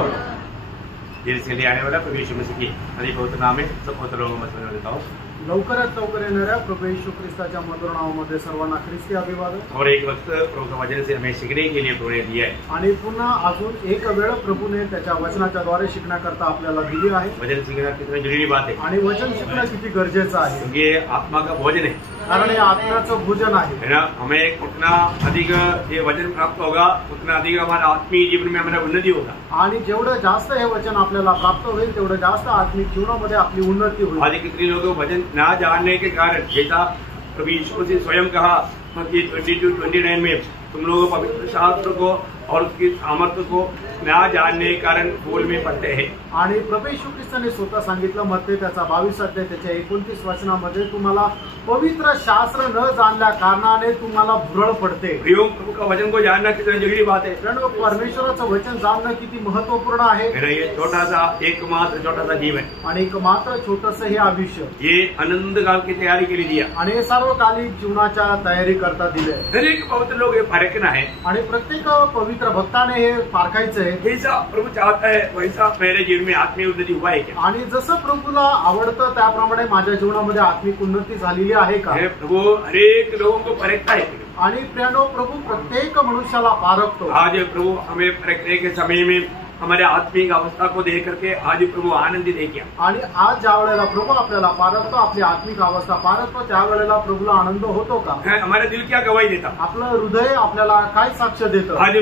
जल्दी से आने वाला प्रभु यीशु मसीह की अति पवित्र नाम में सब पवित्र लोगों में समझ देता हूँ। लवकरात लवकर येणाऱ्या प्रभु येशू ख्रिस्ताच्या मधुर नावामध्ये सर्वांना ख्रिस्ती अभिवादन। और एक वक्त प्रभु का वचन से हमें सीखने के लिए प्रभु ने दिया है। आणि पुन्हा अजून एक वेळ प्रभूने त्याच्या वचनाच्या द्वारे शिकण्याकरता आपल्याला दिली आहे। वचन सीखना कितनी जरूरी बात है आणि वचन शिकणं किती गरजेचं आहे, क्योंकि ये आत्मा का भोजन है, कारण हे आत्म्याचं भोजन आहे ना। हमें उतना अधिक ये वचन प्राप्त होगा उतना अधिक हमारा आत्मीय जीवन में हमारा उन्नति होगा। आणि जेवढं जास्त हे वचन आपल्याला प्राप्त होईल तेवढं जास्त आत्मिक जीवनामध्ये आपली उन्नती होईल। आज कितने लोगों को वचन ना जानने के कारण, जैसा प्रभु यीशु मसीह स्वयं कहा कि 22-29 में तुम लोगों पवित्र शास्त्र को और उसकी सामर्थ्य को ना जानने के कारण भूल में पड़ते हैं। आणि प्रभू येशू ख्रिस्ताने स्वतः सांगितलं मत्ते त्याचा 22 अध्याय त्याच्या 29 वचनामध्ये तुम्हाला पवित्र शास्त्र न जाणल्या कारणाने तुम्हाला भुरळ पडते। प्रभु का वचन को जानना कितनी जरूरी बात है। परमेश्वराचं वचन जाणणं किती महत्वपूर्ण आहे। ये छोटा सा एकमात्र छोटा सा जीवन आणि एकमात्र छोटस हे आयुष्य ये अनंत काल की तैयारी के लिए दिया आणि हे सार्वकालिक जीवनाच्या तयारी करता दिले। हर एक पवित्र लोग ये परखना है आणि प्रत्येक पवित्र भक्ताने हे पारखायचं आहे। जैसा प्रभु चाहता है वैसा मेरे जीवन में आत्मीय उन्नति हुआ है क्या? आणि जसं प्रभूला आवडतं त्याप्रमाणे माझ्या जीवनामध्ये आत्मिक उन्नती झालेली आहे का? प्रभु हरेक लोगों को परखता है। आणि प्रियानो, प्रभू प्रत्येक मनुष्याला पारखतो। आज प्रभु हमें परखने के समय में हमारे आत्मिक अवस्था को देख करके आज प्रभु आनंदित है क्या? आणि आज ज्या वेळेला प्रभू आपल्याला पारखतो, आपली आत्मिक अवस्था पारखतो, त्या वेळेला प्रभूला आनंद होतो का? हमारा दिल क्या गवाही देता? आपलं हृदय आपल्याला काय साक्ष देतं? आज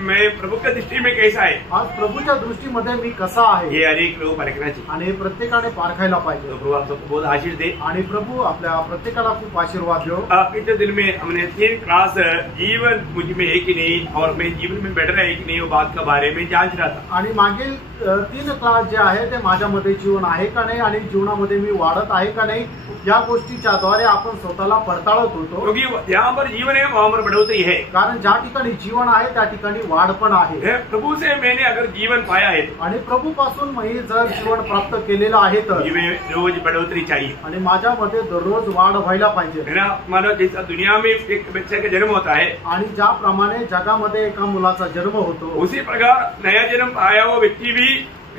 मैं प्रभु की दृष्टि में कैसा है? आज प्रभूच्या दृष्टीमध्ये मी कसा आहे ये अनेक लोग परखना चाहिए आणि हे प्रत्येकाने पारखायला पाहिजे। तो प्रभु आप सबको बहुत आशीष दे आणि प्रभू आपल्या प्रत्येकाला खूप आशीर्वाद देव। पिछले दिन में हमने 3 क्लास जीवन मुझ में है कि नहीं और मैं जीवन में बढ़ रहा है कि नहीं वो बात के बारे में जांच रहा था। आणि मागील 3 क्लास जे आहे ते माझ्यामध्ये जीवन आहे का नाही आणि जीवनामध्ये मी वाढत आहे का नाही या गोष्टीच्या द्वारे आपण स्वतःला पडताळत होतो। क्योंकि जहाँ पर जीवन है वहाँ पर बढ़ोतरी है, कारण ज्या ठिकाणी जीवन आहे त्या ठिकाणी वाढ पण आहे। प्रभु से मैंने अगर जीवन पाया है आणि प्रभु पासून मी जर जीवन प्राप्त केलेलं आहे तर रोज बढ़ोतरी चाहिए आणि माझ्यामध्ये दररोज वाढ व्हायला पाहिजे, है ना। मानो जैसा दुनिया में एक बच्चे का जन्म होता है आणि ज्याप्रमाणे जगामध्ये एका मुलाचा जन्म होतो उसी प्रकार नया जन्म पाया हुआ व्यक्ति भी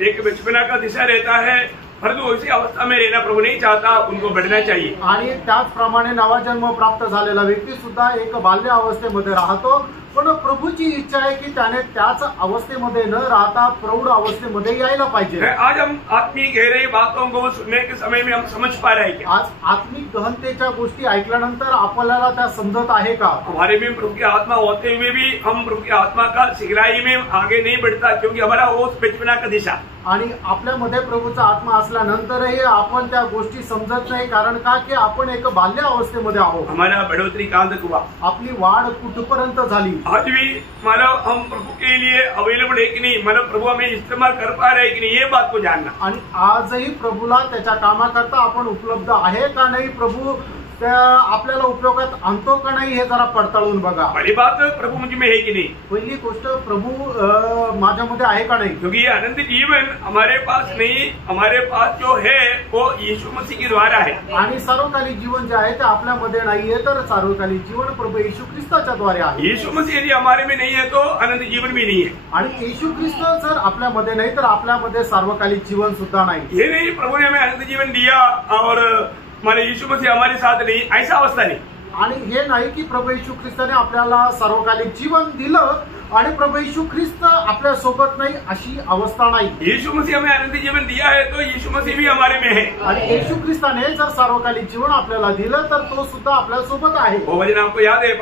एक बचपना का दिशा रहता है, परंतु उसी अवस्था में रहना प्रभु नहीं चाहता, उनको बढ़ना चाहिए। आणि त्याचप्रमाणे नवा जन्म प्राप्त झालेला व्यक्ती सुद्धा एक बाल्य अवस्थेमध्ये राहतो, पण प्रभूची इच्छा आहे की त्याने त्याच अवस्थेमध्ये न राहता प्रौढ अवस्थेमध्ये यायला पाहिजे। आज हम आत्मिक गहरी बातों को सुनने के समय में हम समझ पा रहे हैं क्या? आज आत्मिक गहनतेच्या गोष्टी ऐकल्यानंतर आपल्याला त्या समजत आहे का? हमारे में प्रभु की आत्मा होते हुए भी हम प्रभु की आत्मा का सिखलाई में आगे नहीं बढ़ता, क्योंकि हमारा वो बचपना का दिशा। आणि आपल्यामध्ये प्रभूचा आत्मा असल्यानंतरही आपण त्या गोष्टी समजत नाही, कारण का की आपण एक बाल्य अवस्थेमध्ये आहोत। हमारा बढ़ोतरी कहाँ तक हुआ? आपली वाढ कुठपर्यंत झाली? आज भी मानव हम प्रभु के लिए अवेलेबल है कि नहीं, मानव प्रभु हमें इस्तेमाल कर पा रहे कि नहीं, ये बात को जानना। आणि आजही प्रभूला त्याच्या कामाकरता आपण उपलब्ध आहे का नाही, प्रभू आपल्याला उपयोगात आणतो का नाही हे जरा पडताळून बघा। पहली बात प्रभु मुझ में है कि नहीं, पहिली गोष्ट प्रभू माझ्यामध्ये आहे का नाही, क्योंकि ये अनंत जीवन हमारे पास नहीं, हमारे पास जो है वो यीशु मसीह के द्वारा है। आणि सार्वकालिक जीवन जे आहे ते आपल्यामध्ये नाहीये, तर सार्वकालिक जीवन प्रभू येशू ख्रिस्ताच्या द्वारे आहे। यीशु मसीह यदि हमारे में नहीं है तो अनंत जीवन भी नहीं है। आणि येशू ख्रिस्त जर आपल्यामध्ये नाही तर आपल्यामध्ये सार्वकालिक जीवन सुद्धा नाही। ये नहीं प्रभु ने हमें अनंत जीवन दिया और हमारे यीशु मसीह हमारे साथ नहीं, ऐसा अवस्था नहीं। आणि हे नाही की प्रभू येशू ख्रिस्ताने आपल्याला सार्वकालिक जीवन दिलं आणि प्रभू येशू ख्रिस्त आपल्या सोबत नाही अशी अवस्था नाही। यीशु मसीह हमें अनंत जीवन दिया है तो यीशु मसीह भी हमारे में है। आणि येशू ख्रिस्ताने जर सार्वकालिक जीवन आपल्याला दिलं तर तो सुद्धा आपल्या सोबत आहे। वो वचन आपको याद है?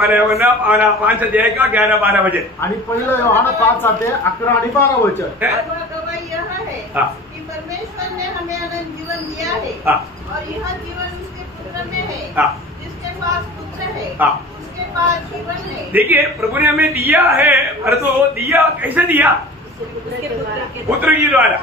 5 अध्याय का 11-12 वचन। आणि 1 योहान 5 अध्याय 11 आणि 12 वचन। परमेश्वर ने हमें अनंत जीवन दिया है और यह जीवन उसके पुत्र में है, जिसके पास पुत्र है उसके पास जीवन है। देखिए प्रभु ने हमें दिया है, पर तो दिया कैसे दिया? पुत्र की द्वारा।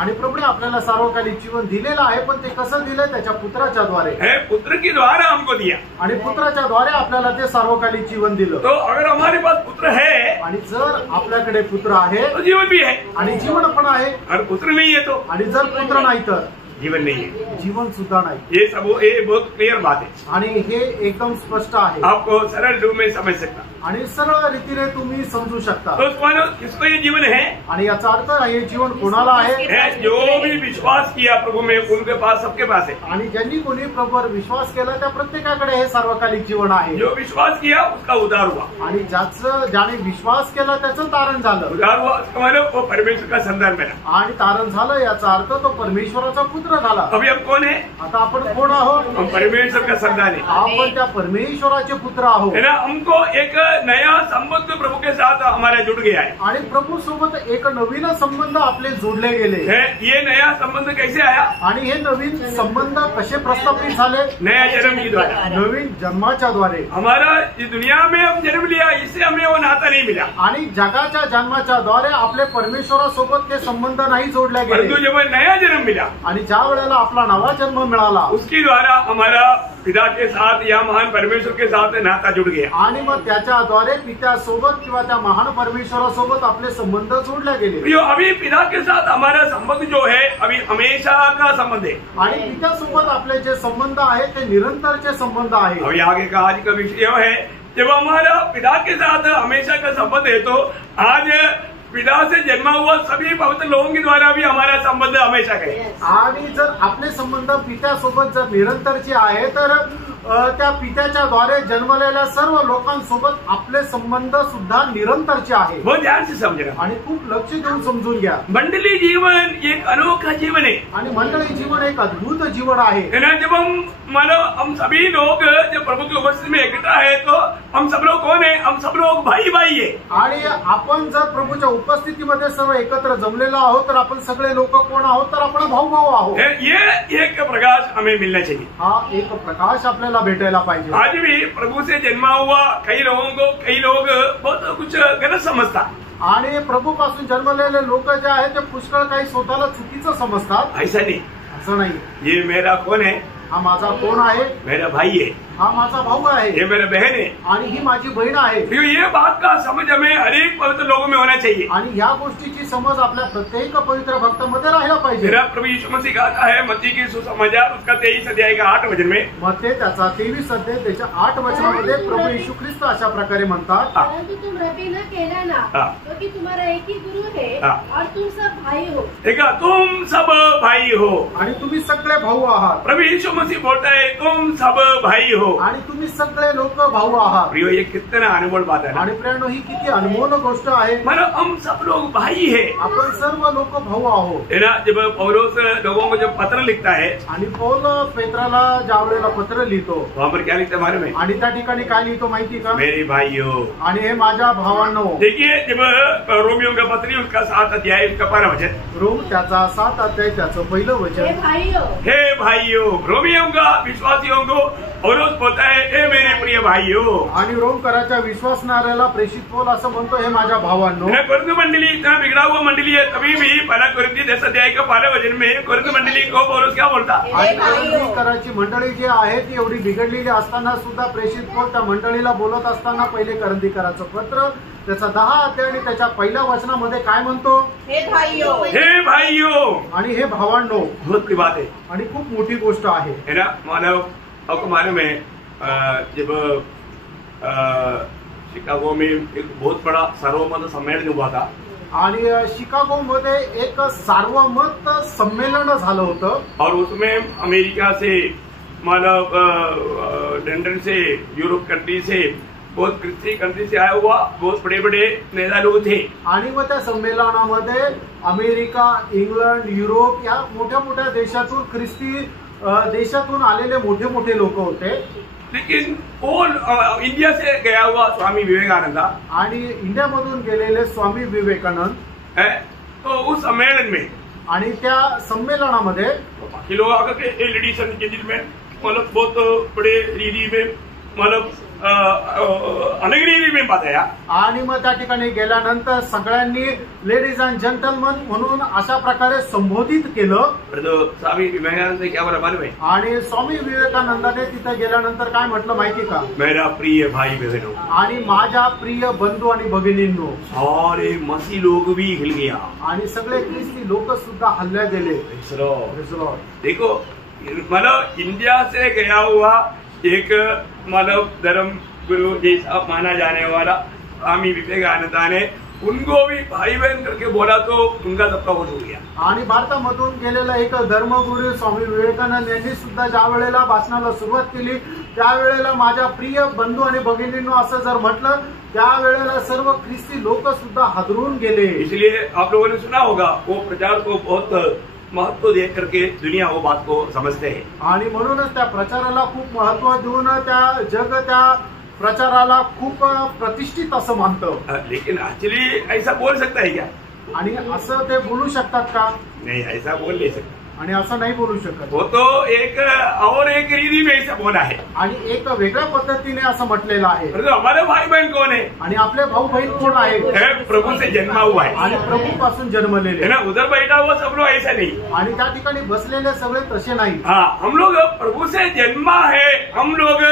आणि प्रभूने आपल्याला सार्वकालिक जीवन दिलेलं आहे, पण ते कसं दिलं? त्याच्या पुत्राच्या द्वारे। पुत्र की द्वारा हमको दिया आणि पुत्राच्या द्वारे आपल्याला ते सार्वकालिक जीवन दिलं। तो अगर हमारे पास पुत्र है आणि जर आपल्याकडे पुत्र आहे तो जीवन भी है, आणि जीवन पण आहे। और पुत्र नहीं है तो, आणि जर पुत्र नाही तर जीवन नहीं है, जीवन सुद्धा नाही। ये बहुत क्लियर बात है आणि हे एकदम स्पष्ट आहे, आपको सरल रूप में समझ सकता। आणि सरळ रीतीने तुम्ही समजू शकता। तो किसको ये जीवन है? आणि याचा अर्थ हे जीवन कोणाला आहे? जो भी विश्वास किया प्रभु में उनके पास, सबके पास है। आणि ज्यांनी कोणी प्रभूवर विश्वास केला त्या प्रत्येकाकडे हे सार्वकालिक जीवन आहे। जो विश्वास किया उसका उद्धार हुआ। आणि ज्याने विश्वास केला त्याचं तारण झालं। उद्धार हुआ उसका मतलब वो परमेश्वर का संतान बना। आणि तारण झालं याचा अर्थ तो परमेश्वराचा पुत्र झाला। अभी हम कौन है? आता आपण कोण आहोत? हम परमेश्वर का संतान है। आपण त्या परमेश्वराचे पुत्र आहोत। है ना? हमको एक नया संबंध प्रभु के साथ हमारा जुड़ गया है। आणि प्रभू सोबत एक नवीन संबंध आपले जोडले गेले। ये नया संबंध कैसे आया? आणि हे नवीन संबंध कसे प्रस्थापित झाले? नया जन्म के द्वारा, नवीन जन्माच्या द्वारे। हमारा इस दुनिया में हम जन्म लिया, इससे हमें वो नाता नहीं मिला। आणि जगाच्या जन्माच्या द्वारे आपले परमेश्वरासोबत ते संबंध नाही जोडले गेले। परंतु जब नया जन्म मिला, आणि ज्या वेळेला आपला नवा जन्म मिळाला, उसके द्वारा हमारा पिता के साथ या महान परमेश्वर के साथ नाता जुड़ गया। आणि मग त्याच्याद्वारे पित्यासोबत किंवा त्या महान परमेश्वरासोबत आपले संबंध जोडले गेले। अभी पिता के साथ हमारा संबंध जो है अभी हमेशा का संबंध है। आणि पित्यासोबत आपले जे संबंध आहे ते निरंतरचे संबंध आहे। अभी आगे का आज का विषय है, जब हमारा पिता के साथ हमेशा का संबंध है तो आज पिता से जन्मा हुआ सभी पवित्र लोगों के द्वारा भी हमारा संबंध हमेशा का है। आणि जर आपले संबंध पित्यासोबत जर निरंतरचे आहे तर त्या पित्याच्या द्वारे जन्मलेल्या सर्व लोकांसोबत आपले संबंध सुद्धा निरंतरचे आहे। बहुत ध्यान से समझना आणि खूप लक्ष देऊन समजून घ्या। मंडली जीवन एक अनोखा जीवन है। आणि मंडळी जीवन एक अद्भुत जीवन आहे। जब हम सभी लोग जब प्रभु की उपस्थिति में इकट्ठा है तो हम सब लोग कौन है? हम सब लोग भाई भाई है। आणि आपण जर प्रभूच्या उपस्थितीमध्ये सर्व एकत्र जमलेलो आहोत तर आपण सगळे लोक कोण आहोत? तर आपण भाऊ भाऊ आहोत। ये एक प्रकाश हमें मिलना चाहिए। हा एक प्रकाश आपल्याला भेटायला पाहिजे। आज भी प्रभु से जन्मा हुआ कई लोग बहुत कुछ गलत समझता। आणि प्रभू पासून जन्मलेले लोक जे आहेत ते पुष्कळ काही स्वतःला चुकीचं समजतात। ऐसा नहीं, असं नाही। ये मेरा कौन है? हा माझा कोण आहे? मेरा भाई है। हा माझा भाऊ आहे। ये मेरा बहन है। आणि ही माझी बहीण आहे। ये बात का समझ हमें हर एक पवित्र लोगों में होना चाहिए। आणि या गोष्टीची समज आपल्या प्रत्येक पवित्र भक्तामध्ये राहायला पाहिजे। मेरा प्रभु यीशु मसीह कहता है मत्ती की सुसमाचार उसका 23 अध्याय का 8 वचन में, मत्ती त्याचा 23 अध्याय त्याच्या 8 वचनामध्ये प्रभू येशू ख्रिस्त अशा प्रकारे म्हणतात, परंतु तुम रबी न कहलाना, क्योंकि तुम्हारा एक ही गुरु है और तुम सब भाई हो। देखा, तुम सब भाई हो। आणि तुम्ही सगळे भाऊ आहात। प्रभु यीशु मसीह बोलता है तुम सब भाई हो। आणि तुम्ही सगळे लोक भाऊ आहात। प्रियो, ये कितना अनमोल बात है। आणि प्रियानो, ही किती अनमोल गोष्ट आहे। मतलब हम सब लोग भाई है। आपण सर्व लोक भाऊ आहोत। है ना? जब पौलुस लोगों को जब पत्र लिखता है, आणि पौल पेत्राला ज्यावेळेला पत्र लिहितो वहाँ पर क्या लिखता है बारे में? आणि त्या ठिकाणी काय लिहितो माहिती का? मेरे भाइयों। आणि हे माझ्या भावांनो। देखिए, जब रोमियो का पत्री उसका 7 अध्याय उसका 12 वचन, रोम त्याचा 7 अध्याय त्याचं पहिलं वचन, हे भाइयों, रोमियो का विश्वासियों को पौलुस बोलता है हे मेरे प्रिय भाइयों। आणि रोमकराच्या विश्वासणाऱ्याला प्रेषित पौल असं म्हणतो, हे माझ्या भावांनो। कोरिन्थ मंडली इतना बिगड़ा हुआ मंडली है, तभी भी पहला कोरिन्थी 10 अध्याय का 12 वचन में कोरिन्थ मंडली को पौलुस क्या बोलता? आणि कोरिन्थीकराची मंडळी जी आहे ती एवढी बिघडलेली असताना सुद्धा प्रेषित पौल त्या मंडळीला बोलत असताना पहिले कोरिन्थीकराचं पत्र त्याचा 10 अध्याय आणि त्याच्या पहिल्या वचनामध्ये काय म्हणतो? हे भाइयों, हे भाइयों। आणि हे भावांनो, बहुत बड़ी बात है आणि खूप मोठी गोष्ट आहे। है ना? मानव आपको मालूम है, जब शिकागो में एक बहुत बड़ा सार्वमत सम्मेलन हुआ था। आणि शिकागो मध्ये एक सार्वमत सम्मेलन झालं होतं। और उसमें अमेरिका से, मतलब लंदन से, यूरोप कंट्री से, बहुत क्रिस्ती कंट्री से आया हुआ बहुत बड़े बड़े नेता लोग थे। आणि मग त्या संमेलनामध्ये अमेरिका, इंग्लंड, युरोप या मोठ्या मोठ्या देशातून, ख्रिस्ती देशातून आलेले मोठे मोठे लोक होते। लेकिन इंडिया से गया हुआ स्वामी विवेकानंद आणि इंडियामधून गेलेले स्वामी विवेकानंद है, तो उस सम्मेलन में, आणि त्या संमेलनामध्ये बाकी लोग आकर के लेडीज एंड जेंटलमैन, मतलब बहुत बड़े रीति में, मतलब अनेक रीति में बताया। आणि मग त्या ठिकाणी गेल्यानंतर सगळ्यांनी लेडीज अँड जेंटलमन म्हणून अशा प्रकारे संबोधित केलं। तो स्वामी विवेकानंद ने क्या बोला मालूम है? आणि स्वामी विवेकानंदाने तिथे गेल्यानंतर काय म्हटलं माहिती का? मेरा प्रिय भाई बहनों, आणि माझ्या प्रिय बंधू आणि भगिनींनो, सारे मसीह लोग भी हिल गया। आणि सगळे ख्रिस्ती लोक सुद्धा हल्ल्या गेले। देखो, मतलब इंडिया से गया हुआ एक मतलब धर्म गुरु जैसा माना जाने वाला स्वामी विवेकानंद ने उनको भी भाई बहन करके बोला तो उनका सबका वोट हो गया। आणि भारतामधून गेलेला एक धर्मगुरू स्वामी विवेकानंद यांनी सुद्धा ज्या वेळेला भाषणाला सुरुवात केली त्यावेळेला माझ्या प्रिय बंधू आणि भगिनींनो असं जर म्हटलं त्यावेळेला सर्व ख्रिस्ती लोक सुद्धा हादरून गेले। इसलिए आप लोगों ने सुना होगा वो प्रचार को बहुत महत्व दे करके दुनिया वो बात को समझते हैं आणि म्हणूनच त्या प्रचाराला खूप महत्व देऊन त्या प्रचाराला खूप प्रतिष्ठित असं मानतं। लेकिन एक्चुअली ऐसा बोल सकता है क्या? आणि असं ते बोलू शकतात का? नहीं, ऐसा बोल नहीं सकता आणि असं नाही बोलू शकत। वो तो एक रीति में ऐसा बोला है आणि एक वेगळ्या पद्धतीने असं म्हटलेलं आहे। तो हमारे भाई बहन कौन है? आणि आपले भाऊ बहीण कोण आहेत? प्रभु से जन्मा हुआ है आणि प्रभू पासून जन्मलेले है ना। उधर बैठा हुआ सब लोग ऐसा नहीं, आणि त्या ठिकाणी बसलेले सगळे तसे नाही। हाँ, हम लोग प्रभु से जन्मा है, हम लोग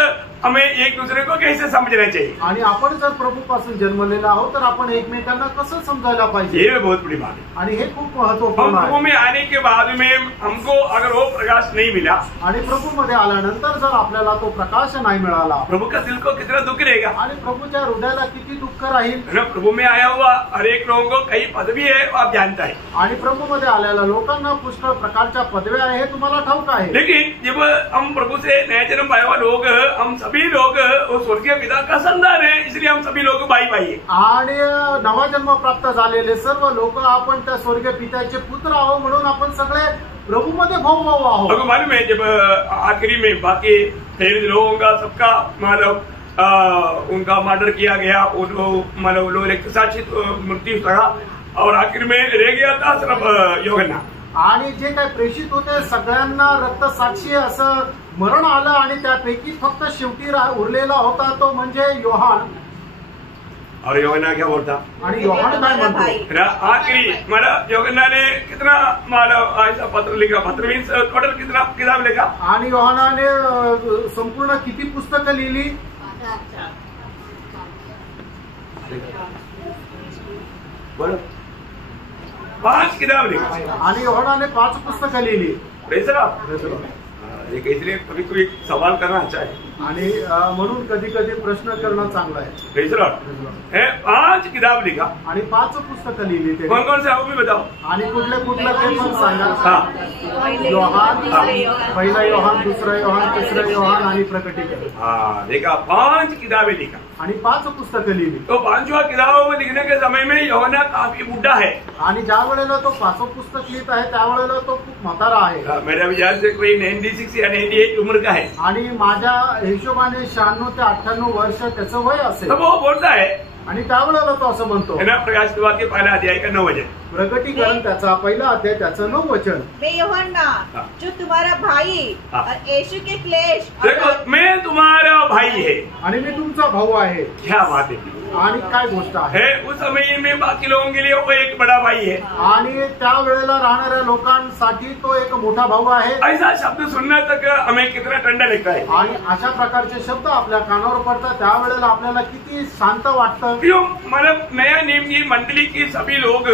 हमें एक दूसरे को कैसे समझना चाहिए। आणि आपण जर प्रभू पासून जन्मलेलो आहोत तर आपण एकमेकांना कसं समजायला पाहिजे, ये बहुत बड़ी बात है। आणि हे खूप हम महत्वपूर्ण प्रभु आहे। में आने के बाद में हमको अगर वो प्रकाश नहीं मिला, आणि प्रभू मध्ये आल्यानंतर जर आपल्याला तो प्रकाश नाही मिळाला, प्रभु का दिल को कितना दुख रहेगा। आणि प्रभूच्या हृदयाला किती दुःख राहील। है ना, प्रभु में आया हुआ हर एक लोगों को कई पदवी है आप जानता है, आणि प्रभू मध्ये आलेल्या लोकांना पुष्कळ प्रकारच्या पदव्या आहे हे तुम्हाला ठाऊक आहे। लेकिन जब हम प्रभु से नया जन्म पाया हुआ लोग, हम सभी लोग वो स्वर्गीय पिता का संतान है, इसलिए हम सभी लोग भाई भाई है। आणि नवा जन्म प्राप्त झालेले सर्व लोक आपण त्या स्वर्गीय पित्याचे पुत्र आहोत, म्हणून आपण सगळे प्रभु मध्ये भाऊ भाऊ आहोत। आपको मालूम है जब आखिरी में बाकी लोगों का सबका मतलब उनका मर्डर किया गया, मतलब लोग रक्तसाक्षी मृत्यु था और आखिर में रह गया था सिर्फ यूहन्ना। आणि जे काही प्रेषित होते सगळ्यांना रक्तसाक्षी असं मरण आलं, आणि त्यापैकी फक्त शेवटी उरलेला होता तो म्हणजे योहान। और यूहन्ना क्या बोलता? आणि योहान काय म्हणतो? आखिरी मतलब यूहन्ना ने कितना मतलब ऐसा पत्र लिखा, पत्र मीन्स टोटल कितना किताब लिखा? आणि योहानाने संपूर्ण किती पुस्तकं लिहिली? बोलो, 5 किताब लिखी। आणि योहानाने 5 पुस्तकं लिहिली। इसलिए कभी कोई सवाल करना अच्छा है, आणि म्हणून कधी कधी प्रश्न करणं चांगलं आहे। 5 किताब लिखा आणि 5 पुस्तकं लिहिली ते। कौन कौन से आप भी बताओ। आणि कुठले ते पण सांगा। हाँ, योहान, पहिला योहान, दुसरा योहान, तिसरा योहान आणि प्रकटीकरण। हाँ, देखा 5 किताबें लिखा आणि 5 पुस्तकं लिहिली। तो 5वां किताबों में लिखने के समय में यूहन्ना काफी बुढ़ा है। आणि ज्या वेळेला तो 5वं पुस्तक लिहित आहे त्यावेळेला तो खूप म्हातारा आहे। मेरा विचार से कोई 96 या 98 उम्र का है। आणि माझ्या हिशोबाने 96 ते 98 वर्ष त्याचं वय असेल। तो वो बोलता है, आणि त्यावेळेला तो असं म्हणतो, है ना, प्रकाश के वाक्य पहला अध्याय का 9 वचन, प्रकटीकरण त्याचा पहिला अध्याय त्याचं 9 वचन। मैं यूहन्ना जो तुम्हारा भाई और यीशु के क्लेश देखो मैं तुम्हारा भाई है। आणि मी तुमचा भाऊ आहे। क्या बात है। आणि काय गोष्ट आहे? उस समय में बाकी लोगों के लिए वो एक बड़ा भाई है। आणि त्या वेळेला राहणाऱ्या लोकांसाठी तो एक मोठा भाऊ आहे। ऐसा शब्द सुनने तक हमें कितना ठंडा लगता है। आणि अशा प्रकारचे शब्द आपल्या कानावर पडतात त्यावेळेला आपल्याला किती शांत वाटतं। क्यों? मतलब नया नियम की मंडली की सभी लोग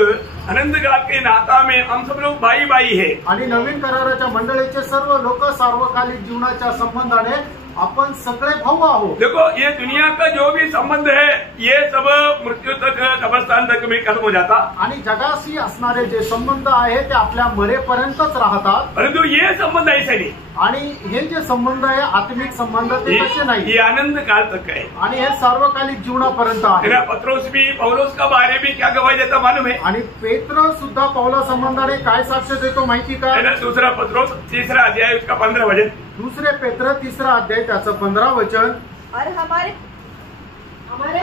अनंत काल के नाता में हम सब लोग भाई भाई है। आणि नवीन कराराच्या मंडळीचे सर्व लोक सार्वकालिक जीवनाच्या संबंधाने आपण सगळे भाऊ आहोत। देखो ये दुनिया का जो भी संबंध है ये सब मृत्यू तक, कब्रस्तान तक में खत्म हो जाता। आणि जगाशी असणारे जे संबंध आहे ते आपल्या मरेपर्यंतच राहतात। परंतु ये संबंध ऐसे नहीं। आणि हे जे संबंध आहे आत्मिक संबंध ते तसे नाही। ये आनंद काल तक है आणि हे सार्वकालिक जीवनापर्यंत आहे। पत्रोस भी पौलोस का बारे में क्या गवाही देता मालूम है? आणि पेत्र सुद्धा पौला संबंधाने काय साक्ष देतो माहिती का? दूसरा पत्रोस 3रा अध्याय उसका 15 वचन, दुसरे पेत्र 3रा अध्याय त्याचं 15 वचन। और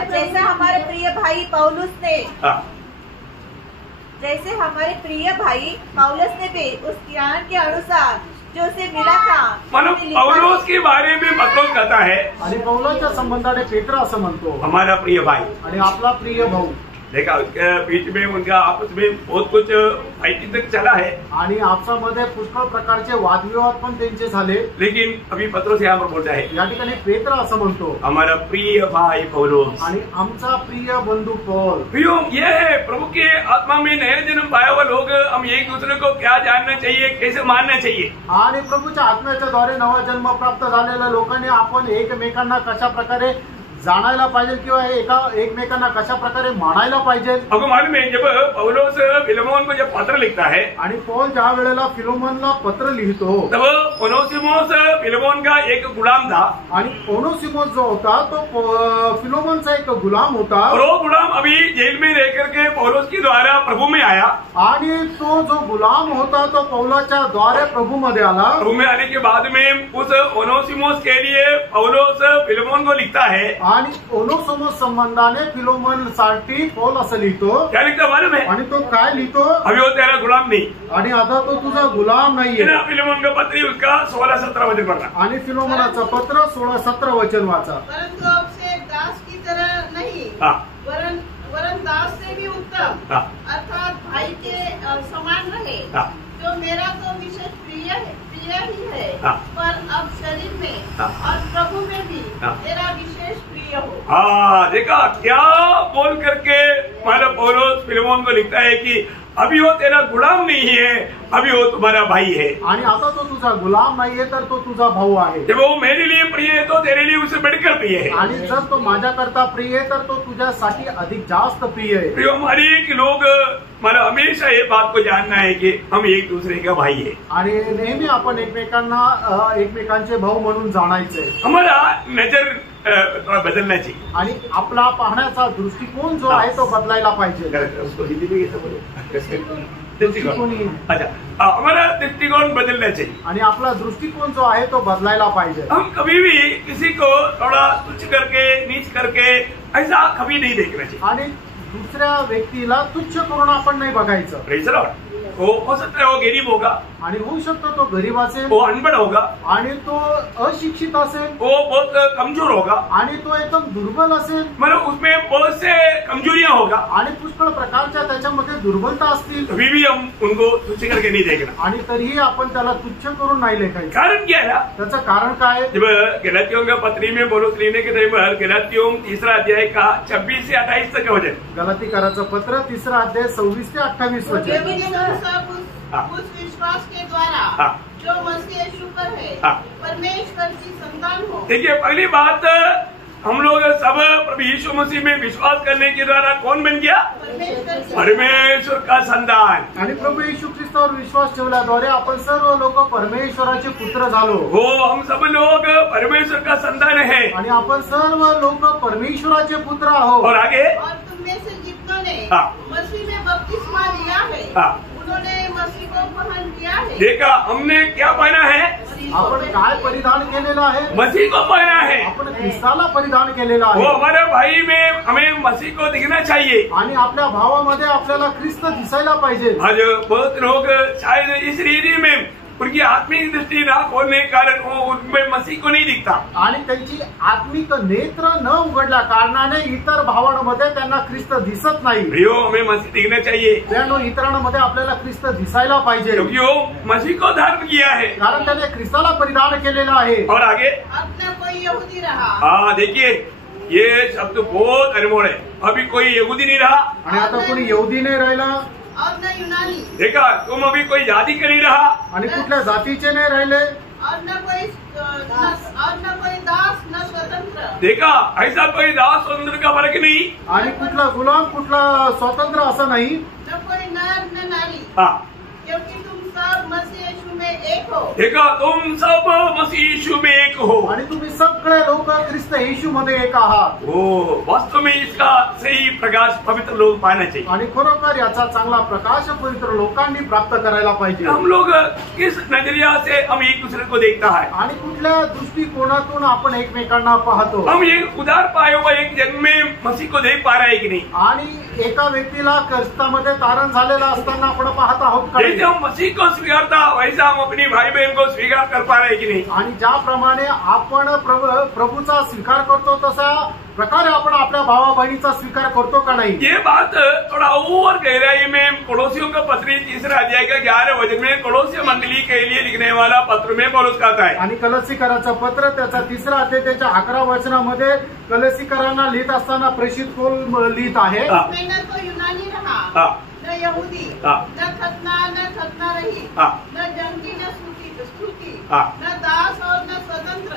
जैसे हमारे प्रिय भाई पौलुस ने भी उस ज्ञान के अनुसार जो उसे मिला था, मतलब पौलोस के बारे में पत्रोस कहता है, आणि पौलाच्या संबंधाने पेत्र असं म्हणतो हमारा प्रिय भाई। आणि आपला प्रिय भाऊ। देखा उसके बीच में उनका आपस में बहुत कुछ फाइटिंग तक चला है। आणि आपसामध्ये पुष्कळ प्रकारचे वादविवाद पण त्यांचे झाले। लेकिन अभी पत्रोस यहाँ पर बोलता है, या ठिकाणी पेत्र असं म्हणतो हमारा प्रिय भाई पौलोस आणि आमचा प्रिय बंधू पौल। प्रियो ये है प्रभु के आत्मा में नया जन्म पाया हुआ लोग, हम एक दूसरे को क्या जानना चाहिए, कैसे मानना चाहिए। आणि प्रभूच्या आत्म्याच्या द्वारे नवा जन्म प्राप्त झालेल्या लोकांनी आपण एकमेकांना कशा प्रकारे जाणायला पाहिजे किंवा एकमेकांना कशा प्रकारे मानायला पाहिजे. आपको मालूम है जब पौलुस फिलेमोन को जब पत्र लिखता है आणि पौल ज्या वेळेला फिलोमोनला पत्र लिहितो तब ओनेसिमोस फिलेमोन का एक गुलाम था आणि ओनेसिमोस जो होता तो फिलोमोनचा एक गुलाम होता और वो गुलाम अभी जेल में रह करके पौलुस के द्वारा प्रभु में आया. आणि तो जो गुलाम होता तो पौलाच्या द्वारे प्रभु मध्ये आला. प्रभु में आने के बाद में उस ओनेसिमोस के लिए पौलुस फिलेमोन को लिखता है आणि ओनेसिमोस संबंधाने फिलोमोन साठी पौल असं लिहितो. क्या लिखता मालूम है? आणि तो काय लिहितो? अभी वो तेरा गुलाम नहीं. आणि आता तो तुझा गुलाम नाहीये. फिलेमोन का पत्र उसका 16-17 वचन पढ़ना. आणि फिलोमोनाचं पत्र 16-17 वचन वाचा. परंतु आपसे दास की तरह नहीं वरन दास से भी उत्तम अर्थात भाई के समान रहे. जो मेरा तो विशेष प्रिय ही है पर अब शरीर में और प्रभु में भी मेरा विशेष प्रिय हो. हाँ देखा क्या बोल करके मतलब पौलुस फिलेमोन को लिखता है कि अभी वो तेरा गुलाम नहीं है, अभी वो तुम्हारा भाई है. आणि आता तो तुझा गुलाम नाहीये तर तो तुझा भाऊ आहे. जब वो मेरे लिए प्रिय है तो तेरे लिए उससे बढ़कर प्रिय है. आणि जर तो माझ्याकरता प्रिय आहे तर तो तुझ्यासाठी अधिक जास्त प्रिय आहे. प्रिय हमारी कि लोग मतलब हमेशा ये बात को जानना है कि हम एक दूसरे का भाई है. आणि नेहमी आपण एकमेकांचे भाऊ म्हणून जाणायचे. हमारा नजर बदलना चाहिए आणि आपला पाहण्याचा दृष्टिकोन जो आहे तो बदलायला पाहिजे. दृष्टिकोनी अच्छा हमारा दृष्टिकोन बदलना चाहिए आणि आपला दृष्टिकोन जो आहे तो बदलायला पाहिजे. हम कभी भी किसी को थोड़ा तुच्छ करके नीच करके ऐसा कभी नहीं देखना चाहिए. आणि दुसऱ्या व्यक्तीला तुच्छ करून आपण नाही बघायचं. Praise the Lord. वो हो सकता है वो गरीब होगा, आणि होऊ शकतो तो गरीब असेल, वो अनपढ़ होगा, आणि तो अशिक्षित असेल, वो बहुत कमजोर होगा, आणि तो एकदम दुर्बल असेल, मतलब उसमें बहुत से कमजोरियां होगा, आणि पुष्कळ प्रकारच्या त्याच्यामध्ये दुर्बलता असतील. कभी भी हम उनको तुच्छ करके नहीं देखना. आणि तरीही आपण त्याला तुच्छ करून नाही लेखायचं. कारण क्या है? त्याचं कारण काय? जब गलातियों का पत्री में पौलुस लिखने के टाइम पर गलातियों 3 अध्याय का 26 से 28 तक वचन. गलातीकाराचं पत्र 3 अध्याय 26 ते 28 वचन. उस विश्वास के द्वारा जो मसीह यीशु पर है परमेश्वर की संतान हो. देखिए पहली बात हम लोग सब प्रभु यीशु मसीह में विश्वास करने के द्वारा कौन बन गया? परमेश्वर का संतान. आणि प्रभू येशू ख्रिस्तावर विश्वास ठेवल्याद्वारे आपण सर्व लोक परमेश्वराचे पुत्र झालो. हो हम सब लोग परमेश्वर का संतान है. आणि आपण सर्व लोक परमेश्वराचे पुत्र आहोत. और आगे और तुम में से जितनों ने मसीह में बपतिस्मा लिया है उन्होंने मसीह को ग्रहण किया है. देखा हमने क्या पहना है? आपण काय परिधान केलेलं आहे? मसीह को पहना है. आपण ख्रिस्ताला परिधान केलेलं वो आहे. हमारे भाई में हमें मसीह को दिखना चाहिए. आणि आपल्या भावामध्ये आपल्याला ख्रिस्त दिसायला पाहिजे. आज बहुत लोग शायद इस रीति में उनकी आत्मिक दृष्टि न खोलने के कारण वो उनमें मसीह को नहीं दिखता. आणि त्यांची आत्मिक नेत्र न उघडल्या कारणाने इतर भावांमध्ये त्यांना ख्रिस्त दिसत नाही. प्रियो हमें मसीह दिखना चाहिए. त्यानो इतरांमध्ये आपल्याला ख्रिस्त दिसायला पाहिजे. क्योंकि वो मसीह को धारण किया है. कारण त्याने ख्रिस्ताला परिधान केलेलं आहे. और आगे अपना कोई यहूदी रहा. हाँ देखिए ये शब्द बहुत अनमोल है. अभी कोई यहूदी नहीं रहा आणि आता कोणी यहुदी नाही राहिला. और न यूनानी. देखा तुम अभी कोई जाति का नहीं रहा. आणि कुठल्या जातीचे नाही राहिले. और न कोई दास न स्वतंत्र. देखा ऐसा कोई दास स्वतंत्र का फर्क नहीं. आणि कुठला गुलाम कुठला स्वतंत्र असं नाही. न कोई नर न नारी. हाँ क्योंकि तुम सब मसीह यीशु में एक हो. देखा तुम सब मसीह यीशु में एक हो. आणि तुम्ही सगळे लोक ख्रिस्त येशू मध्ये एक आहात. वो वास्तव में इसका सही प्रकाश पवित्र लोग पाना चाहिए. आणि खरोखर याचा चांगला प्रकाश पवित्र लोकांनी प्राप्त करायला पाहिजे. हम लोग किस नजरिया से हम एक दूसरे को देखता है? आणि कुठल्या दृष्टिकोनातून आपण एकमेकांना पाहतो. हम एक उदार पाए हुआ एक जन्म में मसीह को देख पा रहे हैं कि नहीं? आणि एका व्यक्तीला ख्रिस्तामध्ये तारण झालेला असताना आपण पाहत आहोत का? जैसे हम मसीह को स्वीकारता वैसा हम अपनी भाई बहन को स्वीकार कर पा रहे हैं कि नहीं? आणि ज्याप्रमाणे आपण प्रभूचा स्वीकार करतो तसा प्रकारे आपण आपल्या भावा बहिणीचा स्वीकार करतो का नाही? ये बात थोड़ा और गहराई में कोलोसियों का पत्री 3 अध्याय का 11 वचन में कोलोसिय मंडली के लिए लिखने वाला पत्र में पौलुस कहता है. आणि कलसीकराचं पत्र त्याचा 3 अध्याय त्याच्या 11 वचनामध्ये कलसीकरांना लिहित असताना प्रेषित पौल लिहित आहे. उसमें न तो यूनानी रहा न यहूदी न खतना रही न जंगी न स्तुति न दास और न स्वतंत्र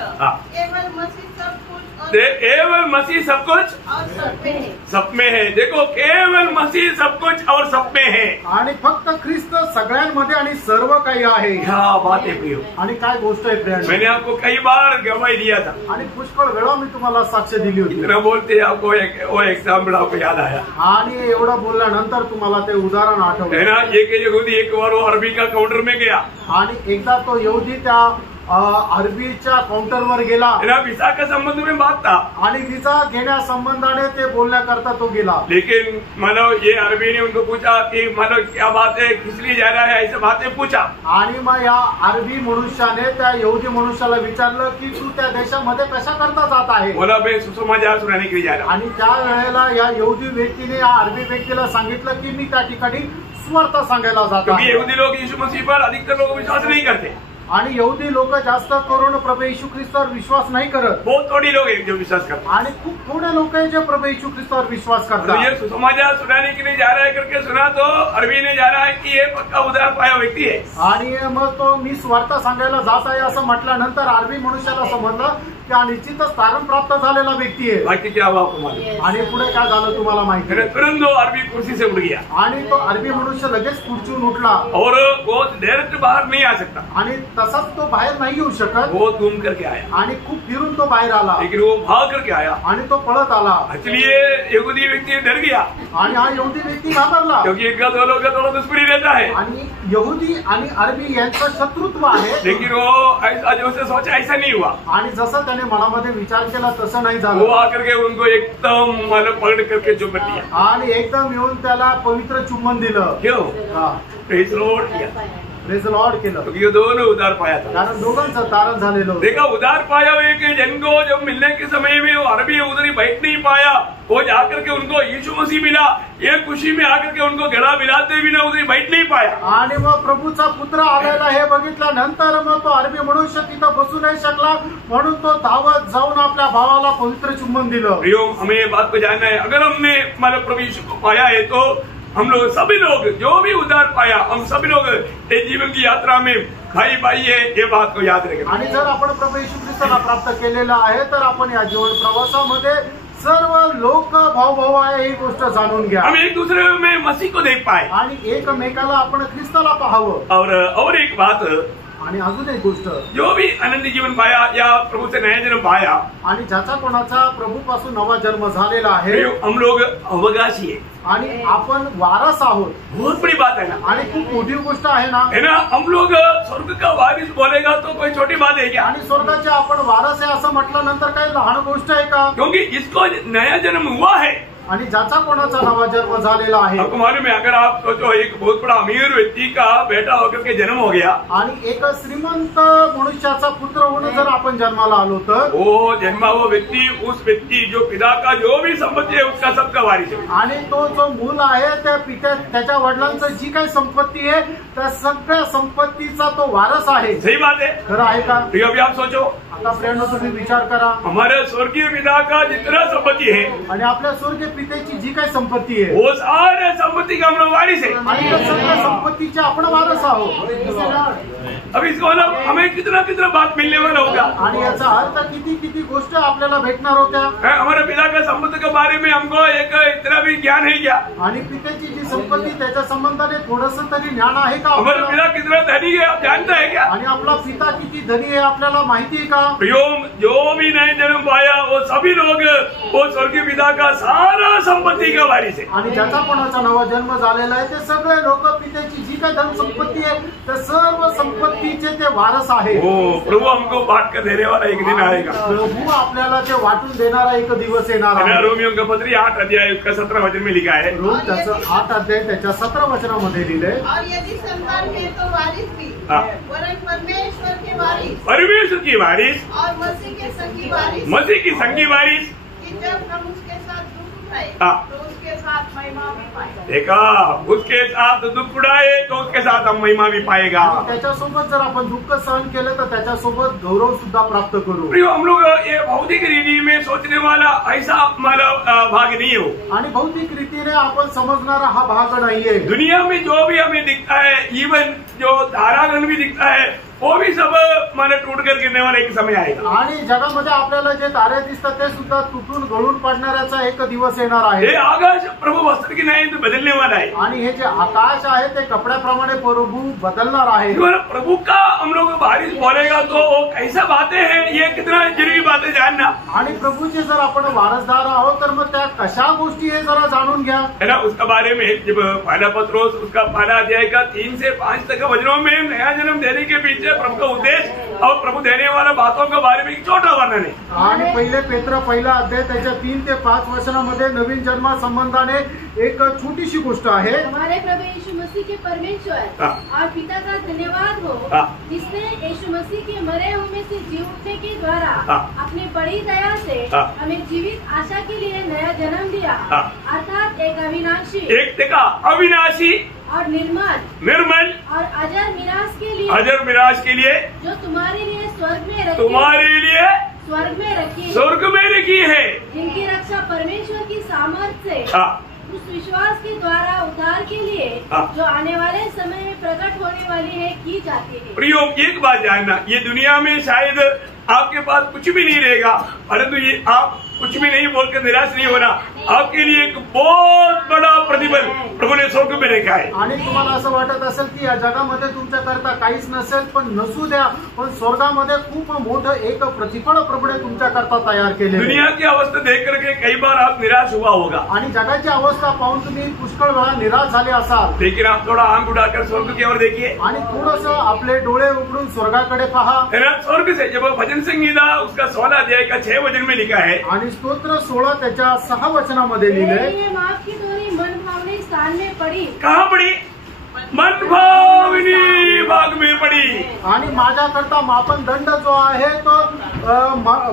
केवल मसीह सब कुछ केवल मसीह सब कुछ और सब में है। सब में है। देखो, केवल मसीह सब कुछ और सब में है। आणि फक्त ख्रिस्त सगळ्यांमध्ये आणि सर्व काही आहे. क्या बात है प्रियो, आणि काय गोष्ट आहे प्रिय. मैंने आपको कई बार गवाही दिया था आणि पुष्कळ वेळा मी तुम्हाला साक्ष दिली होती. इतना बोलते आपको वो एग्जाम्पल आपको याद आया आणि एवढं बोलल्यानंतर तुम्हाला ते उदाहरण है आठवलं. ना। एक यहूदी एक बार वो अरबी का काउंटर में गया आणि एकदा तो यहुदी त्या अरबीच्या काउंटरवर गेला है ना। विसा का संबंध में बात था, आणि विजा घेण्या संबंधाने ते बोलण्याकरता तो गेला. लेकिन मतलब ये अरबी ने उनको पूछा कि मतलब क्या बात है, किस लिए जा रहा है, ऐसी बातें पूछा। आणि मग या अरबी मनुष्याने त्या यहुदी मनुष्याला विचारलं की तू त्या देशामध्ये कशा करता जात आहे. बोला मैं सुसमाचार सुनाने के लिए जा रहा हूँ। आणि त्या वेळेला या यहुदी व्यक्तीने या अरबी व्यक्तीला सांगितलं की मी त्या ठिकाणी सुवार्ता सांगायला जात क्योंकि आहे. यहूदी लोग यीशु मसीह पर अधिकतर लोग विश्वास नहीं करते। आणि यहुदी लोक जास्त करून प्रभू येशू ख्रिस्तावर विश्वास नाही करत. बहुत थोड़ी लोग हैं जो विश्वास करते आणि खूप थोडे लोक आहेत जे प्रभू येशू ख्रिस्तावर विश्वास हैं। तो करतात. ये सुसमाचार सुनाने के लिए जा रहा है करके सुना तो अरबी ने जा रहा है कि ये पक्का उधार पाया व्यक्ति है। आणि मग तो मी स्वार्थ सांगायला जात आहे असं म्हटल्यानंतर अरबी मनुष्याला समजलं की हा निश्चितच तारण प्राप्त झालेला व्यक्ती आहे. बाकी क्या हुआ आपको मालूम? आणि पुढे काय झालं तुम्हाला माहिती आहे. तुरंत वो अरबी कुर्सी से उठ गया आणि तो अरबी मनुष्य लगेच खुर्चीहून उठला और वो डायरेक्ट बाहर नहीं आ सकता, आणि तसाच तो बाहेर नाही येऊ शकत. वो घूम करके आया। आणि खूप फिरून तो बाहेर आला लेकिन वो भाग करके आया, आणि तो पळत आला. इसलिए यहूदी व्यक्ति डर गया आणि हा यहुदी व्यक्ती घाबरला. क्योंकि एक दो लोग का थोड़ा दुश्मनी रहता है। आणि यहुदी आणि अरबी यांचं शत्रुत्व आहे. लेकिन वो ऐसा जो उसने सोचा ऐसा नहीं हुआ। आणि जसं त्याने मनामध्ये विचार केला तसं नाही वो झालं. आकर के उनको एकदम मतलब पकड़ करके चुप दिया। आणि एकदम येऊन त्याला पवित्र चुंबन दिलं. क्यों? हा. प्रेज लॉर्ड किया, प्रेज द लॉर्ड केलं. क्योंकि ये दोनों उधार पाया था। कारण दोघांचं तारण झालेलं होतं. देखा, उधार पाया हुए के जन को जब मिलने के समय में वो अरबी उधर ही बैठ नहीं पाया, वो जाकर के उनको यीशु मसीह मिला, ये खुशी में आकर के उनको गला मिलाते भी ना उधर ही बैठ नहीं पाया। आणि मग प्रभूचा पुत्र आलेला हे बघितल्यानंतर मग तो अरबी मनुष्य तिथं बसू नाही शकला, म्हणून तो धावत जाऊन आपल्या भावाला पवित्र चुंबन दिलं. प्रियो, हमें ये बात को जानना है, अगर हमने मतलब प्रभु यीशु को पाया है तो हम लोग सभी लोग जो भी उधार पाया, हम सभी लोग इस जीवन की यात्रा में भाई भाई है, ये बात को याद रखें। आणि जर आपण प्रभू येशू ख्रिस्ताला प्राप्त केलेलं आहे तर आपण या जीवन प्रवासामध्ये सर्व लोक भाऊ आहे ही गोष्ट जाणून घ्या. हम एक दूसरे में मसीह को देख पाए आणि एकमेकाला आपण ख्रिस्ताला पाहावं. और एक बात, आणि अजून एक गोष्ट, जो भी आनंदी जीवन पाया या प्रभु से नया जन्म पाया, आणि ज्याचा कोणाचा प्रभु पासून नवा जन्म झालेला आहे, हम लोग अवकाशी है आणि आपण वारस आहोत. बहुत बड़ी बात है ना। आणि खूप मोठी गोष्ट आहे ना. है ना, हम लोग स्वर्ग का वारिस बोलेगा तो कोई छोटी बात है क्या? आणि स्वर्गाचे आपण वारस आहे असं म्हटल्यानंतर काही लहान गोष्ट आहे का? क्योंकि जिसको नया जन्म हुआ है, आणि ज्याचा कोणाचा नवा जन्म झालेला आहे, आपको मालूम है, अगर आप सोचो एक बहुत बड़ा अमीर व्यक्ति का बेटा होकर के जन्म हो गया, आणि एक श्रीमंत मनुष्याचा पुत्र होऊन जर आपण जन्माला आलो तर वो जन्मा हुआ व्यक्ति, उस व्यक्ति जो पिता का जो भी संपत्ति है उसका सबका वारिस है। आणि तो जो मूल आहे त्या पित्या त्याच्या वडिलांचं जी काही संपत्ती आहे त्या सगळ्या संपत्तीचा तो वारस आहे. सही बात है। खरं आहे का? तो अभी आप सोचो, आता फ्रेंड तुम्ही विचार करा, हमारे स्वर्गीय पिता का जितना संपत्ति है, आणि आपल्या स्वर्गीय पित्याची जी काही संपत्ती आहे, वो सारे संपत्ति का हम लोग वारिस है। आणि त्या सगळ्या संपत्तीचे आपण वारस आहोत. अब इसको मतलब हमें कितना कितना बात मिलने वाला होगा। आणि याचा अर्थ किती किती गोष्ट आपल्याला भेटणार होत्या. हमारे पिता का संपत्ति के बारे में हमको एक इतना भी ज्ञान है क्या? आणि पित्याची जी संपत्ती त्याच्या संबंधाने थोडस तरी ज्ञान आहे का हमारा आपल्याला? पिता कितना धनी है आप जानते हैं क्या? आणि आपला पिता किती धनी आहे आपल्याला माहिती आहे का? जो भी नए जन्म पाया वो सभी लोग वो स्वर्गीय पिता का सारा संपत्ति का वारिस है। आणि ज्याचा कोणाचा नवा जन्म झालेला आहे ते सगळे लोक पित्याची जी काही धन संपत्ती आहे त्या सर्व संपत्तीचे ते वारस आहे. वो प्रभु हमको बांट कर देने वाला एक दिन आएगा। प्रभू आपल्याला ते वाटून देणारा एक दिवस येणार आहे. रोमियो का पत्री 8 अध्याय उसका 17 वचन में लिखा है। रोम त्याचं 8 अध्याय त्याच्या 17 वचनामध्ये लिहिलंय. और यदि संतान है तो वारिस भी, हाँ। वरन परमेश्वर के वारिस परमेश्वर की वारिस, और मसीह के संगी वारिस, मसीह की संगी वारिस। कि जब हम उसके साथ दुख उठाए हाँ। तो उसके साथ महिमा भी पाए। देखा, उसके साथ दुख उड़ाए तो उसके साथ हम महिमा भी पाएगा। आणि त्याच्यासोबत जर आपण दुःख सहन केलं तर त्याच्यासोबत गौरव सुद्धा प्राप्त करू. प्रियो, हम लोग ये भौतिक रीति में सोचने वाला ऐसा मतलब भाग नहीं हो। आणि भौतिक रीतीने आपण समजणारा हा भाग नाहीये. दुनिया में जो भी हमें दिखता है, इवन जो तारागण भी दिखता है, वो भी सब माने टूट कर गिरने वाला एक समय आएगा। आणि जगामध्ये आपल्याला जे तारे दिसतात ते सुद्धा तुटून गळून पडणाऱ्याचा एक दिवस येणार आहे। हे आकाश प्रभु वस्त्र की नहीं तो बदलने वाला है आणि हे जे आकाश आहे ते कपड्याप्रमाणे प्रभू बदलणार आहे। प्रभु का हम लोग बारिश बोलेगा तो वो कैसा बातें हैं, ये कितना जरूरी बातें जानना। आणि प्रभूचे जर आपण वारसदार आहोत तर मग त्या कशा गोष्टी हे जरा जाणून घ्या है ना। उसका बारे में जब पहला पत्रोस उसका पहला अध्याय का 3 से 5 तक वचनों में नया जन्म देने के पीछे प्रभु का उद्देश्य और प्रभु देने वाला बातों के बारे में एक छोटा वर्णन है। आणि पहिले पेत्र पहिला अध्याय त्याच्या 3 ते 5 वचनामध्ये नवीन जन्मा संबंधाने एक छोटीशी गोष्ट आहे। हमारे प्रभु यीशु मसीह के परमेश्वर और पिता का धन्यवाद हो जिसने यीशु मसीह के मरे हुए में से जी उठने के द्वारा अपनी बड़ी दया से हमें जीवित आशा के लिए नया जन्म दिया, अर्थात एक अविनाशी, एक देखा अविनाशी और निर्मल और अजर मिराज के लिए जो तुम्हारे लिए स्वर्ग में रखी है, जिनकी रक्षा परमेश्वर की सामर्थ्य से उस विश्वास के द्वारा उद्धार के लिए जो आने वाले समय में प्रकट होने वाली है की जाती है। प्रियो, एक बात जानना, ये दुनिया में शायद आपके पास कुछ भी नहीं रहेगा, परंतु ये आप कुछ भी नहीं बोलकर निराश नहीं होना, आपके लिए एक बहुत बड़ा प्रतिफल प्रभु ने स्वर्ग में रखा है। आणि तुम्हाला असं वाटत असेल की या जगामध्ये तुमच्याकरता काहीच नसेल, पण नसू द्या, पण स्वर्गामध्ये खूप मोठं एक प्रतिफळ प्रभूने तुमच्याकरता तयार केले। दुनिया की अवस्था देख करके कई बार आप निराश हुआ होगा आणि जगाची अवस्था पाहून तुम्ही पुष्कळ वेळा निराश झाले असाल, लेकिन आप थोड़ा आंख उठाकर स्वर्ग की ओर देखिए आणि थोडंसं आपले डोळे उघडून स्वर्गाकडे पहा। स्वर्ग से जब भजन संगीता उसका 16 अध्याय का 6 वचन में लिखा है आणि स्तोत्र 16 त्याच्या 6 वचनामध्ये लिहिले, माफ की डोरी मन भावने स्थान में पड़ी। कहाँ पड़ी? मन भावनी भाग में पड़ी। आणि माझ्याकरता मापन दंड जो आहे तो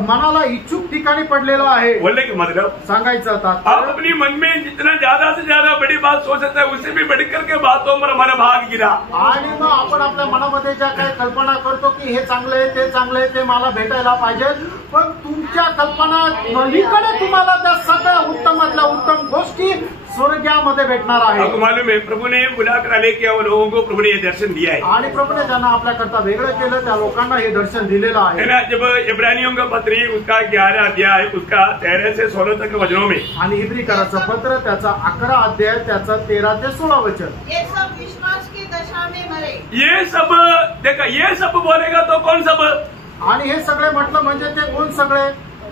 मनाला इच्छुक ठिकाणी पडलेला आहे। बोलने का मतलब सांगायचं था आप अपनी मन में जितना ज्यादा से ज्यादा बड़ी बात सोच सकते हैं, उससे भी बढ़कर के बातों पर हमारा भाग गिरा। आणि मग आपण आपल्या मनामध्ये ज्या काही कल्पना करतो की हे चांगलं आहे ते चांगलं आहे ते मला भेटायला पाहिजे, पण तुमच्या कल्पना पलीकडे तुम्हाला त्या सगळ्या उत्तमातल्या उत्तम गोष्टी स्वर्गामध्ये भेटणार आहे। आपको मालूम है प्रभु ने बुलाकर लेके वो लोगों को प्रभु ने ये दर्शन दिया है। आणि प्रभूने ज्यांना आपल्याकरता वेगळं केलं त्या लोकांना हे दर्शन दिलेलं आहे ना। जब इब्रानियों का पत्री उसका 11 अध्याय उसका 13 से 16 तक वचनों में, आणि इब्रिकराचं पत्र त्याचा 11 अध्याय त्याचा 13 ते 16 वचन, ये सब विश्वास की दशा में मरे। ये सब देखा, ये सब बोलेगा तो कौन सब? आणि हे सगळे म्हटलं म्हणजे ते कोण सगळे?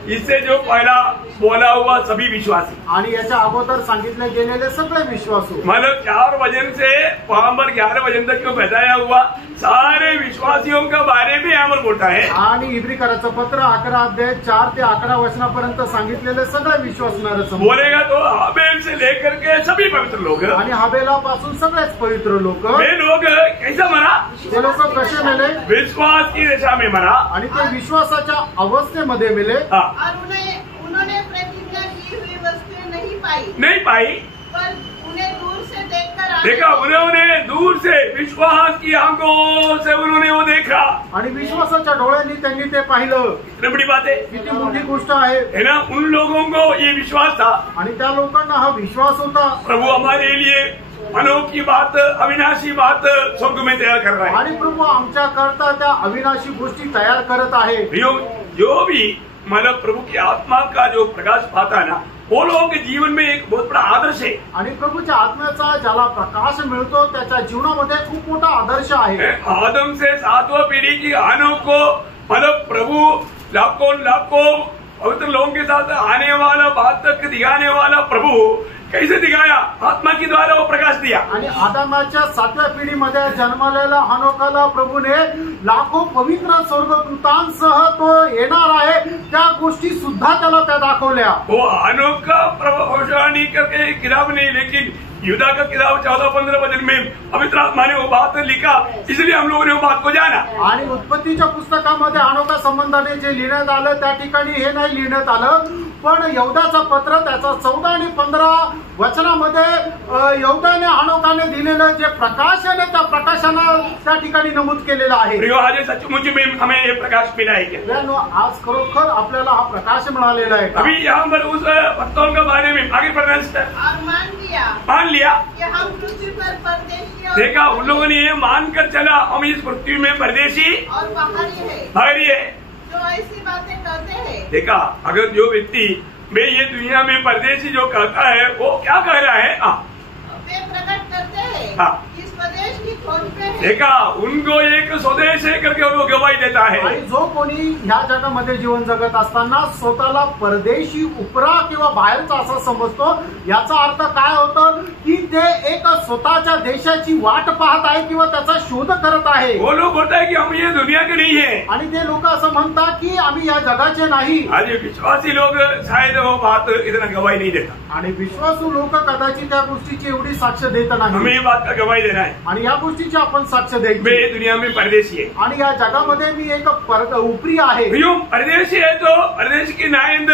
इससे जो पहला बोला हुआ सभी विश्वासी, आणि याच्या अगोदर सांगितले गेलेले सगळे विश्वासू, मतलब 4 वचन से वहां पर 11 वचन तक जो बताया हुआ सारे विश्वासियों का बारे में यहाँ पर बोलता है। आणि इब्रिकराचं पत्र 11 अध्याय 4 ते 11 वचनापर्यंत सांगितलेले सगळे विश्वासणारे बोलेगा तो हाबेल से लेकर के सभी पवित्र लोग, आणि हाबेलापासून सगळेच पवित्र लोक, वे लोग कैसा मरा? ते लोक कसे मेले? विश्वास की दशा में मरा, आणि ते विश्वासाच्या अवस्थेमध्ये मेले। और उन्होंने प्रतिज्ञा की हुई वस्तुएं नहीं पाई, पर उन्हें दूर से देखा, उन्होंने दूर से विश्वास की आंखों से उन्होंने वो देखा, आणि विश्वासाच्या डोळ्यांनी त्यांनी ते पाहिलं। इतनी बड़ी बात है, किती मोठी गोष्ट आहे ना। उन लोगों को ये विश्वास था, आणि त्या लोकांना हा विश्वास होता प्रभु हमारे लिए अनोखी बात, अविनाशी बात स्वर्ग में तैयार कर रहा है, आणि प्रभू आमच्या करता त्या अविनाशी गोष्टी तयार करत आहे। जो भी मतलब प्रभु की आत्मा का जो प्रकाश पाता है ना, वो लोगों के जीवन में एक बहुत बड़ा आदर्श है। आणि प्रभूच्या आत्म्याचा ज्याला प्रकाश मिळतो त्याच्या जीवनामध्ये खूप मोठा आदर्श आहे। आदम से 7वीं पीढ़ी की आनों को मतलब प्रभु लाखों पवित्र लोगों के साथ आने वाला, बात तक दिखाने वाला प्रभु कैसे दिखाया? आत्मा के द्वारा वो प्रकाश दिया। आणि आदामाच्या 7व्या पिढीमध्ये जन्मलेला हनोकाला प्रभूने लाखो पवित्र स्वर्गदूतांसह तो येणार आहे त्या गोष्टी सुद्धा त्याला त्या दाखवल्या। वो अनोखा भविष्यवाणी करके किताब नहीं, लेकिन युदा का किताब 14-15 वचन में पवित्र आत्मा ने वो बात लिखा, इसलिए हम लोगों ने वो बात को जाना। आणि उत्पत्तीच्या पुस्तकामध्ये अनोखा संबंधाने जे लिहिण्यात आलं त्या ठिकाणी हे नाही लिहिण्यात आलं, पण यहूदाचं पत्र त्याचा 14 आणि 15 वचनामध्ये यहूदाने हनोकाने दिलेलं जे प्रकाशन आहे त्या प्रकाशानं त्या ठिकाणी नमूद केलेलं आहे. आज सचमुच में हमें ये प्रकाश मिला है क्या? आज खरोखर आपल्याला हा प्रकाश मिळालेला आहे. अभी यहाँ पर उस भक्तों के बारे में आगे बढ़ना मान लिया कि हम पृथ्वी पर परदेशी, देखा उन लोगों ने ये मानकर चला हम इस पृथ्वी में परदेशी और बाहरी है जो ऐसी बातें करते हैं. देखा अगर जो व्यक्ति मैं ये दुनिया में परदेशी जो कहता है वो क्या कह रहा है? वे प्रकट करते हैं कि स्वदेश की खोज में है. देखा उनको एक स्वदेश है करके वो गवाही देता है. आणि जो कोणी ह्या जगामध्ये जीवन जगत असताना स्वतःला परदेशी उपरा किंवा बाहेरचा असं समजतो, याचा अर्थ काय होतं की ते एक स्वतःच्या देशाची वाट पाहत आहे किंवा त्याचा शोध करत आहे. वो लोग बोलता है कि हम ये दुनिया के नहीं है. आणि ते लोक असं म्हणतात की आम्ही या जगाचे नाही. आज विश्वासी लोग शायद वो बात इतना गवाही नहीं देता. आणि विश्वासू लोक कदाचित त्या गोष्टीची एवढी साक्ष देत नाही. हमें ये बात का गवाही देना है. आणि या गोष्टीची आपण साक्ष द्यायची. मैं ये दुनिया में परदेशी है आणि या जगामध्ये मी एक उपरी आहे. परदेशी है तो परदेश की नायंद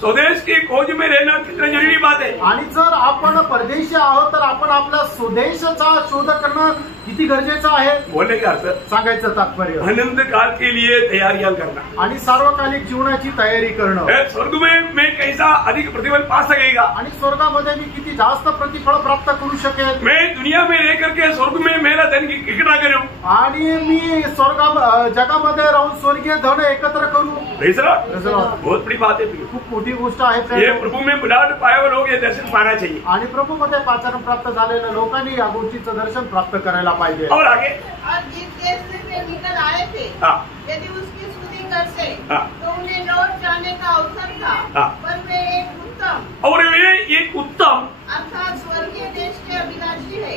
स्वदेश की खोज में रहना कितना जरूरी बात है. आणि जर आपण परदेशी आहोत तर आपण आपला स्वदेशचा शोध करणं किती गरजेचं आहे. बोलने का अर्थ सांगायचं तात्पर्य अनंत काल के लिए तैयारियां करना आणि सार्वकालिक जीवनाची तयारी करणं. स्वर्ग में मैं कैसा अधिक प्रतिफल पा सकेगा. आणि स्वर्गामध्ये मी किती जास्त प्रतिफळ प्राप्त करू शकेल. मैं दुनिया में रह करके स्वर्ग में मेरा धन इकट्ठा करूं आणि मी जगामध्ये राहून स्वर्गीय धन एकत्र करू. बहुत बड़ी बात है. खूप मोठी गोष्ट आहे. ये प्रभु में बुलाहट पाए हुए लोग ये दर्शन पाना चाहिए. आणि प्रभूमध्ये पाचारण प्राप्त झालेल्या लोकांनी या गोष्टीचं दर्शन प्राप्त करायला पाहिजे. और आगे और जिस देश से वे निकल आए थे यदि उसकी स्तुति करते तो उन्हें लौट जाने का अवसर था. पर वे एक उत्तम और वे एक उत्तम अर्थात स्वर्गीय देश के अभिलाषी है.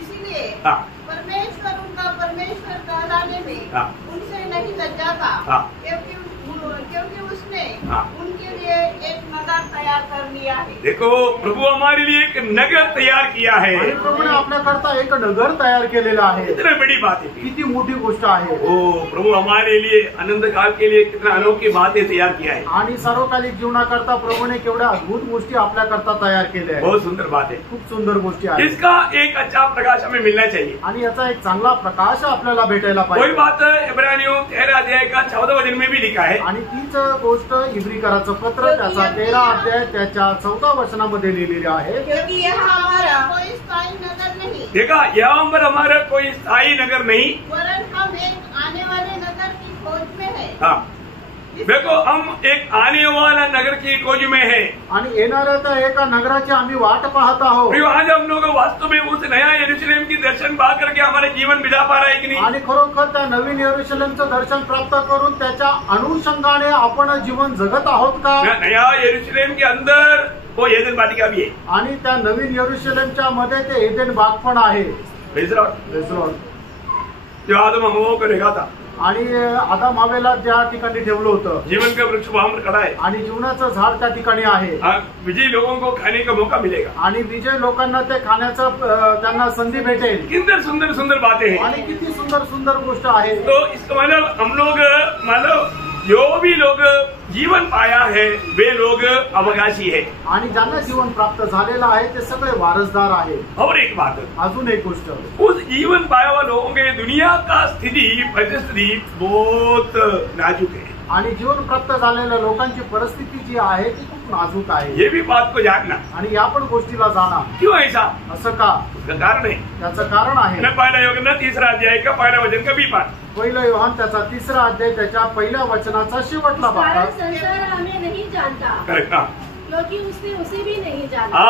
इसीलिए परमेश्वर उनका परमेश्वर कहलाने में उनसे नहीं लज्जाता क्योंकि उसने उनके लिए एक नगर तैयार कर लिया है. देखो प्रभु हमारे लिए एक नगर तैयार किया है. प्रभूने आपल्याकरता एक नगर तयार केलेलं आहे. कितनी बड़ी बात है. किती मोठी गोष्ट आहे. ओ प्रभु हमारे लिए अनंत काल के लिए कितना अनोखी बातें तैयार किया है. आणि सार्वकालिक जीवनाकरता प्रभूने केवढ्या अद्भुत गोष्टी आपल्याकरता तयार केल्या आहेत. बहुत सुंदर बात है. खूप सुंदर गोष्टी आहेत. इसका एक अच्छा प्रकाश हमें मिलना चाहिए. आणि याचा एक चांगला प्रकाश आपल्याला भेटायला पाहिजे. कोई बात इब्रानियों 13 अध्याय का 14 वचन में भी लिखा है. आणि तीच गोष्ट इब्रिकराचं पत्र त्याचा 13 अध्याय त्याच्या 14 वचनामध्ये लिहिलेली आहे. क्योंकि यहाँ हमारा कोई स्थायी नगर नहीं. देखा यहाँ पर हमारा कोई स्थायी नगर नहीं वरन हम एक आने वाले नगर की खोज में है. हाँ देखो हम एक आने वाला नगर की खोज में है. आणि येणाऱ्या त्या एका नगराची आम्ही वाट पाहत आहोत. आज हम लोग वास्तव में उस नया यरूशलेम की दर्शन पा करके हमारे जीवन बिता पा रहा है कि नहीं. आणि खरोखर त्या नवीन यरूशलेमचं दर्शन प्राप्त करून त्याच्या अनुषंगाने आपण जीवन जगत आहोत का. नया यरूशलेम के अंदर वो एदन वाटिका भी है. आणि त्या नवीन यरूशलेमच्या मध्ये ते एदेन बाग पण आहे. जो आदम हवा को रेखा था आणि आदम हवेला त्या ठिकाणी ठेवलं होतं. जीवन का वृक्ष वहां पर खड़ा है. आणि जीवनाचं झाड त्या ठिकाणी आहे. विजयी लोगों को खाने का मौका मिलेगा. आणि विजय लोकांना ते खाण्याचं त्यांना संधी भेटेल. कितनी सुंदर सुंदर बातें हैं. आणि किती सुंदर सुंदर गोष्ट आहे. तो इसका मतलब हम लोग मतलब जो भी लोग जीवन पाया है वे लोग अवकाशी है. आणि ज्यांना जीवन प्राप्त झालेलं आहे ते सगळे वारसदार आहे. और एक बात अजून एक गोष्ट उस जीवन पाया हुआ लोगों के दुनिया का परिस्थिति बहुत नाजुक है. आणि जीवन प्राप्त झालेल्या लोकांची परिस्थिती जी आहे ती खूप नाजूक आहे. ये भी बात को जानना आणि या पण गोष्टीला जाणा. क्यों ऐसा असं का. उसका कारण है. त्याचं कारण आहे. पहिला योगना 3 अध्याय का पहिला वचन का भी पाठ. पहिला योहान त्याचा 3 अध्याय त्याच्या पहिल्या वचनाचा शेवटला भाग. संसार हमें नहीं जानता क्योंकि उसने उसे भी नहीं जाना.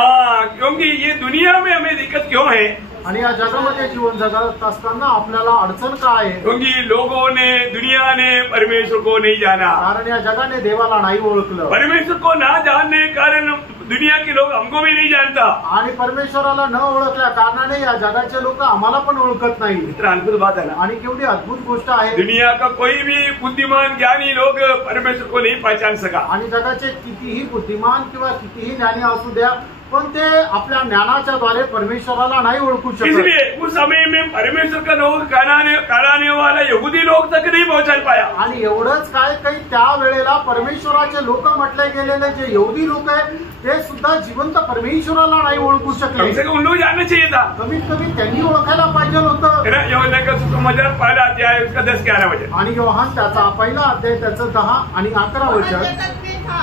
क्योंकि ये दुनिया में हमें दिक्कत क्यों है. आणि या जगामध्ये जीवन जगत असताना आपल्याला अडचण काय आहे. क्योंकि लोगों ने दुनिया ने परमेश्वर को नहीं जाना. कारण या जगाने देवाला नाही ओळखलं. परमेश्वर को ना जानने के कारण दुनिया के लोग हमको भी नहीं जानता. आणि परमेश्वराला न ओळखल्या कारणाने या जगाचे लोक आम्हाला पण ओळखत नाही. इतना अद्भुत बात है ना. आणि केवढी अद्भुत गोष्ट आहे. दुनिया का कोई भी बुद्धिमान ज्ञानी लोग परमेश्वर को नहीं पहचान सका. आणि जगाचे कितीही बुद्धिमान किंवा कितीही ज्ञानी असू द्या पण ते आपल्या ज्ञानाच्या द्वारे परमेश्वराला नाही ओळखू शकत. इसलिए उस समय में परमेश्वर का लोग कहलाने वाला यहूदी लोग तक नहीं पहुंच पाया. आणि एवढंच काय काही त्या वेळेला परमेश्वराचे लोक म्हटले गेलेले जे यहूदी लोक आहे ते सुद्धा जिवंत परमेश्वराला नाही ओळखू शकले. कम से कम उन लोग जानना चाहिए था. कमीत कमी त्यांनी ओळखायला पाहिजे होतं. यूहन्ना का सुसमाचार पहला अध्याय उसका 10-11 वचन. आणि योहान त्याचा पहिला अध्याय त्याचं 10 आणि 11 वह वचन. जगत में था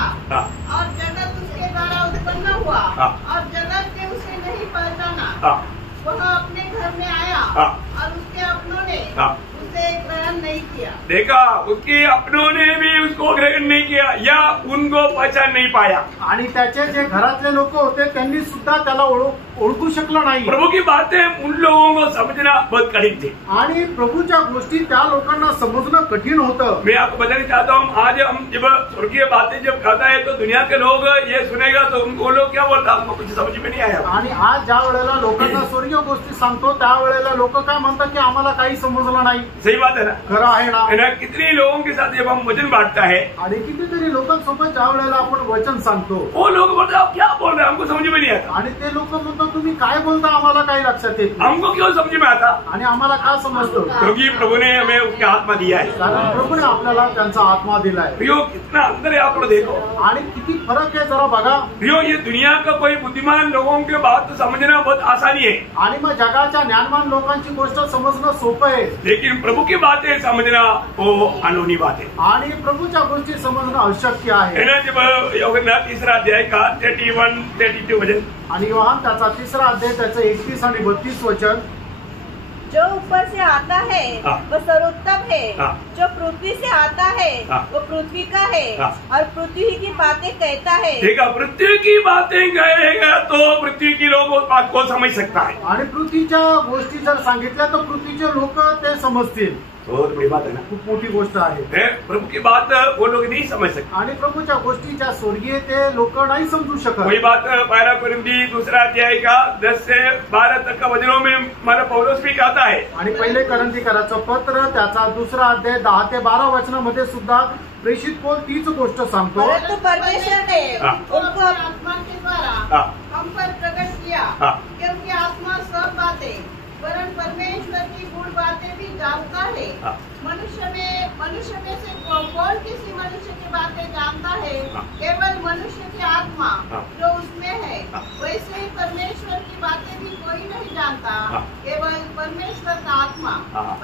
और जगत उसके द्वारा उत्पन्न हुआ और जगत ने उसे नहीं पहचाना. वह अपने घर में आया और उसके अपनों ने उसे ग्रहण नहीं किया. देखा, उसके अपनों ने भी उसको ग्रहण नहीं किया या उनको पहचान नहीं पाया. आणि त्याचे जे घरातले लोक होते त्यांनी सुद्धा त्याला ओळखू शकलं नाही. प्रभु की बातें उन लोगों को समझना बहुत कठिन थी. आणि प्रभूच्या गोष्टी त्या लोकांना समजणं कठीण होतं. मैं आपको बताना चाहता हूँ, आज हम जब स्वर्गीय बातें जब कहता है तो दुनिया के लोग ये सुनेगा तो उनको लोग क्या बोलता, हमको कुछ समझ में नहीं आया. आणि आज ज्या वेळेला लोकांना स्वर्गीय गोष्टी सांगतो त्यावेळेला लोक काय म्हणतात की आम्हाला काही समजलं नाही. सही बात है ना. खरं आहे ना. है ना. कितने लोगों के साथ जब हम वचन बांटता है आणि कितीतरी लोकांसोबत ज्या वेळेला आपण वचन सांगतो वो लोग बोलते आप क्या बोल रहे हैं, हमको समझ में नहीं आता. आणि ते लोक म्हणतात तुम्ही काय बोलता आम्हाला काही लक्षात येत नाही. हमको क्यों समझ में आता, आणि आम्हाला काय समजतं क्योंकि प्रभु ने हमें उसका आत्मा दिया है. कारण प्रभूने आपल्याला त्यांचा आत्मा दिलाय. प्रियो, कितना अंदर है आप लोग देखो. आणि किती फरक आहे जरा बघा. प्रियो, ये दुनिया का कोई बुद्धिमान लोगों के बात तो समझना बहुत आसानी है. आणि मग जगाच्या ज्ञानवान लोकांची गोष्ट समजणं सोपं आहे. लेकिन प्रभु की बातें समझना वो अनहोनी बात है. आणि प्रभूच्या गोष्टी समजणं अशक्य आहे. है ना. जब यूहन्ना 3 अध्याय का 31-32 वचन. आणि योहान त्याचा 3 अध्याय त्याचं 31 आणि 32 वचन. जो ऊपर से आता है वो सर्वोत्तम है. जो पृथ्वी से आता है वो पृथ्वी का है और पृथ्वी की बातें कहता है. ठीक है, पृथ्वी की बातें कहेगा तो पृथ्वी की लोग उस बात को समझ सकता है. आणि पृथ्वीच्या गोष्टी जर सांगितल्या तर पृथ्वीचे लोक ते समजतील. बहुत बड़ी बात है ना. खूप मोठी गोष्ट आहे. प्रभु की बात वो लोग नहीं समझ सकते. आणि प्रभूच्या गोष्टीच्या स्वर्गीय ते लोक नाही समजू शकत. वही बात 12 कोरिन्थी 2 अध्याय का 10 से 12 तक का वचनों में हमारा पौलुस भी कहता है. आणि पहिले करंथीकराचं पत्र त्याचा 2 अध्याय 10 ते 12 वचनामध्ये सुद्धा प्रेषित पौल तीच गोष्ट सांगतो. परंतु परमेश्वर ने उनको आत्मा के द्वारा हम पर प्रकट किया, क्योंकि आत्मा सब बातें वरन परमेश्वर की गूढ़ बातें भी जानता है. मनुष्य में से कौन किसी मनुष्य की बातें जानता है? केवल मनुष्य की आत्मा जो उसमें है. वैसे ही परमेश्वर की बातें भी कोई नहीं जानता, केवल परमेश्वर का आत्मा.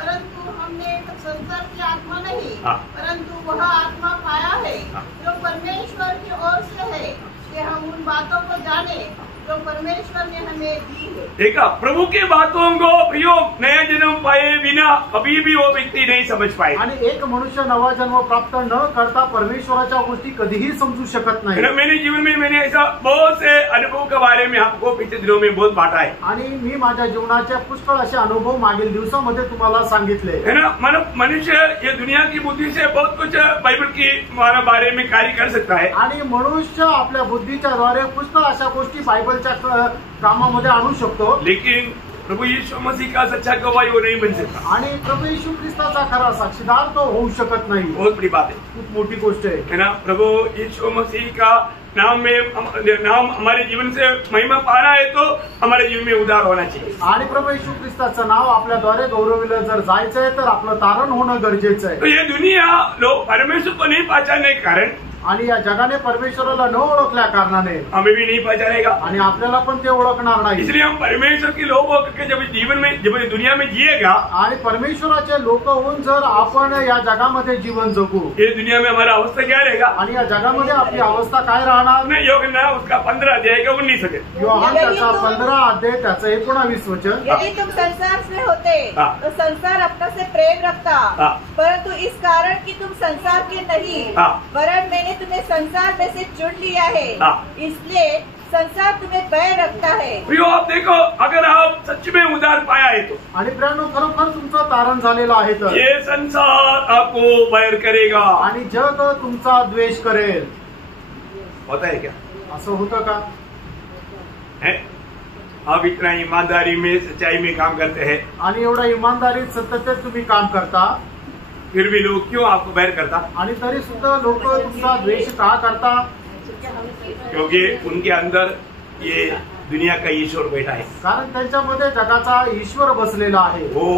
परंतु हमने संसार की आत्मा नहीं, परंतु वह आत्मा पाया है जो परमेश्वर की ओर से है, कि हम उन बातों को जाने जो परमेश्वर ने हमें दी है. देखा, प्रभु की बातों को प्रियो नया जन्म पाए बिना कभी भी वो व्यक्ति नहीं समझ पाए. आणि एक मनुष्य नवा जन्म प्राप्त न करता परमेश्वराच्या गोष्टी कधीही समजू शकत नाही. मेरे जीवन में मैंने ऐसा बहुत से अनुभव के बारे में आपको पिछले दिनों में बहुत बांटा है. आणि मी माझ्या जीवनाचे पुष्कळ असे अनुभव मागील दिवसामध्ये तुम्हाला सांगितले. है ना. मनुष्य ये दुनिया की बुद्धि से बहुत कुछ बाइबल की बारे में कार्य कर सकता है. आणि मनुष्य आपल्या बुद्धीच्या द्वारे पुष्कळ अशा गोष्टी बायबलच्या कामामध्ये आणू शकतो. लेकिन प्रभु यीशु मसीह का सच्चा गवाही वो नहीं बन सकता. आणि प्रभू येशू ख्रिस्ताचा खरा साक्षीदार तो होऊ शकत नाही. बहुत बड़ी बात है. खूप मोठी गोष्ट आहे ना. प्रभु यीशु मसीह का नाम हमारे जीवन से महिमा पाना है तो हमारे जीवन में उद्धार होना चाहिए. आणि प्रभू येशू ख्रिस्ताचं नाव आपल्याद्वारे गौरविलं जर जायचंय तर आपलं तारण होणं गरजेचं आहे. तो ये दुनिया लोग परमेश्वर को नहीं पहचानने के कारण आणि या जगाने परमेश्वराला न ओळखल्या कारणाने हमें भी नहीं पहचानेगा आणि आपल्याला पण ते ओळखणार नाही. इसलिए हम परमेश्वर के लोग होकर जब जीवन में जब दुनिया में जिएगा आणि परमेश्वराचे लोक होऊन जर आपण या जगामध्ये जीवन जगू, ये दुनिया में हमारा अवस्था क्या रहेगा. आणि या जगामध्ये आपली अवस्था काय राहणार. मैं यूहन्ना उसका 15 अध्याय का 19 वचन. योहान त्याचा 15 अध्याय त्याचं 19 वचन. यदि तुम संसार में होते तो संसार अपना से प्रेम रखता, परंतु इस कारण कि तुम संसार के नहीं वरन मैंने तुम्हें संसार में से चुन लिया है, इसलिए संसार तुम्हें बैर रखता है. प्रियो, आप देखो, अगर आप सच में उद्धार पाया है तो आणि प्रियानो खरोखर तुमचं तारण झालेलं आहे तर ये संसार आपको बैर करेगा. आणि जग तुमचा द्वेष करेल. होता है क्या? असं होतं का? आप इतना ईमानदारी में सच्चाई में काम करते हैं आणि एवढा इमानदारीत सतत तुम्ही काम करता, फिर भी लोग क्यों आपको बैर करता. आणि तरी सुद्धा लोक तुमचा द्वेष का करता. क्योंकि उनके अंदर ये दुनिया का ईश्वर बैठा है। कारण त्यांच्यामध्ये जगाचा ईश्वर बसलेला आहे। वो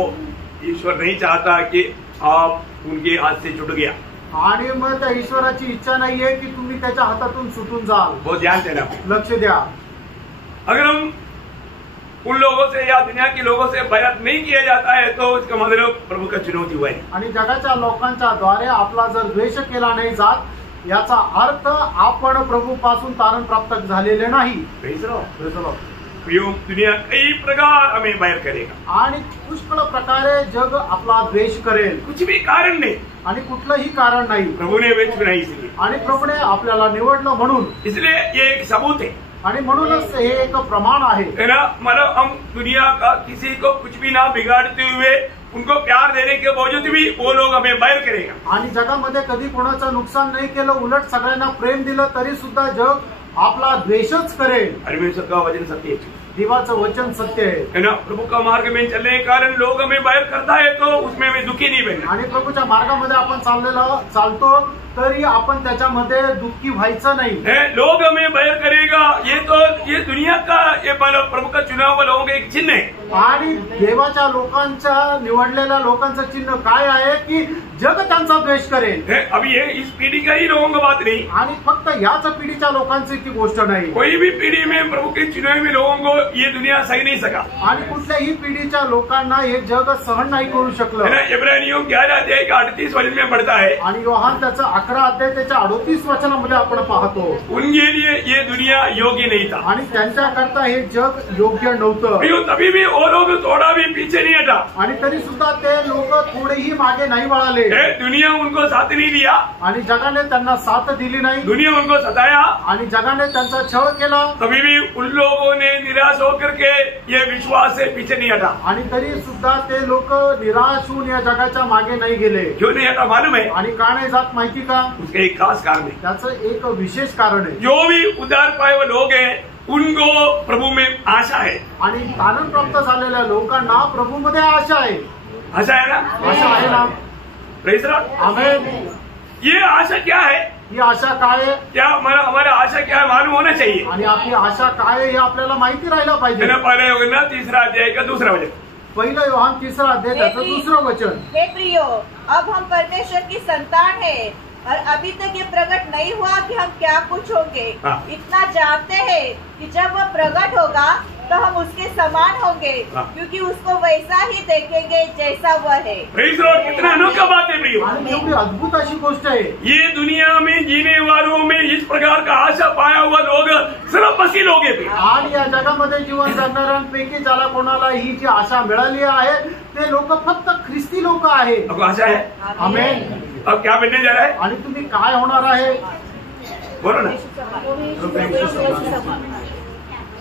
ईश्वर नहीं चाहता कि आप उनके हाथ से छूट गया, आणि मग त्या ईश्वराची इच्छा नाहीये की तुम्ही त्याच्या हातातून सुटून जाल। वो ध्यान देना। लक्ष द्या, अगर हम उन लोगों से या दुनिया के लोगों से बैरत नहीं किया जाता है तो इसका मतलब प्रभु का चुनौती हुआ है। आणि जगाच्या लोकांच्या द्वारे आपला जर द्वेष केला नाही जात, याचा अर्थ आपण प्रभूपासून तारण प्राप्त झालेले नाही। दुनिया कई प्रकार हमें बैर करेगा आणि पुष्कळ प्रकारे जग आपला द्वेष करेल, कुछ भी कारण नहीं, आणि कुठलंही कारण नाही। प्रभु ने वेच बनाई इसलिए, आणि प्रभूने आपल्याला निवडलं म्हणून, इसलिए ये एक सबूत है। आणि म्हणूनच हे एक प्रमाण आहे ना, मतलब हम दुनिया का किसी को कुछ भी ना बिगाड़ते हुए उनको प्यार देने के बावजूद भी वो लोग हमें बैर करेगा। आणि जगामध्ये कधी कोणाचं नुकसान नाही केलं, उलट सगळ्यांना प्रेम दिलं तरी सुद्धा जग आपला द्वेषच करेल। परमेश्वर का वचन सत्य है, देवाचं वचन सत्य है ना। प्रभु का मार्ग में चलने के कारण लोग हमें बैर करता है तो उसमें हमें दुखी नहीं बनना। आणि प्रभूच्या मार्गामध्ये आपण चालतो तरी आपण त्याच्यामध्ये दुःखी व्हायचं नाही। लोग हमें बैर करेगा ये दुनिया का ये प्रभु का चुनाव हुआ लोगों का एक चिन्ह है। आणि देवाच्या लोकांच्या निवडलेल्या लोकांचं चिन्ह काय आहे की जग त्यांचा द्वेष करेल। अभी ये इस पीढ़ी का ही लोगों का बात नहीं, आणि फक्त याच पिढीच्या लोकांची ती गोष्ट नाही। कोई भी पीढ़ी में प्रभु के चुने हुए लोगों को ये दुनिया सही नहीं सका, आणि कुठल्याही पिढीच्या लोकांना हे जग सहन नाही करू शकलं। इब्रानियों 11 अध्याय का 38 वचन में पढ़ता है, आणि योहान त्याचा 11 अध्याय त्याच्या 38 वचनामध्ये आपण पाहतो, उनके लिए ये दुनिया योग्य नहीं था, आणि त्यांच्याकरता हे जग योग्य नव्हतं। तभी भी वो लोग थोड़ा भी पीछे नहीं हटा, आणि तरी सुद्धा ते लोक थोडेही मागे नाही वळाले। दुनिया उनको साथ नहीं दिया, आणि जगाने त्यांना साथ दिली नाही, दुनिया उनको सताया, आणि जगाने त्यांचा छळ केला। तभी भी उन लोगों ने निराश होकर के ये विश्वास से पीछे नहीं हटा। आणि तरी सुद्धा ते लोक निराश होऊन या जगाच्या मागे नाही गेले। क्यों नहीं हटा मालूम है? आणि का नाही जात माहिती का? उसके एक खास कारण है, त्याचं एक विशेष कारण आहे। जो भी उद्धार पाए हुए लोग हैं उनको प्रभु में आशा है। आणि तारण प्राप्त झालेल्या लोकांना प्रभूमध्ये आशा आहे। आशा है ना? आशा आहे ना? प्रेज लॉर्ड, आमेन। ये आशा क्या है? ही आशा काय आहे? क्या हमारा आशा क्या है मालूम होना चाहिए। आणि आपली आशा काय आहे हे आपल्याला माहिती राहिला पाहिजे। पहले होगा 3 अध्याय का 2 वचन, पहिलं योहान 3 अध्याय त्याचं 2 वचन। हे प्रियो, अब हम परमेश्वर की संतान है और अभी तक ये प्रकट नहीं हुआ कि हम क्या कुछ होंगे। इतना जानते हैं कि जब वह प्रकट होगा तो हम उसके समान होंगे, क्योंकि उसको वैसा ही देखेंगे जैसा वह है। कितना अनोखा बात है प्रियो, एवढी अद्भुत अशी गोष्ट आहे। ये दुनिया में जीने वालों में इस प्रकार का आशा पाया हुआ लोग सिर्फ मसीह लोग हैं। आणि या जगामध्ये जीवन जगणाऱ्यांपैकी ज्याला कोणाला ही जी आशा मिळाली आहे ते लोक फक्त ख्रिस्ती लोक आहेत। आपको आशा है? आमेन। अब क्या बनने जा रहा है? आणि तुम्ही काय होणार आहे? बोलो ना।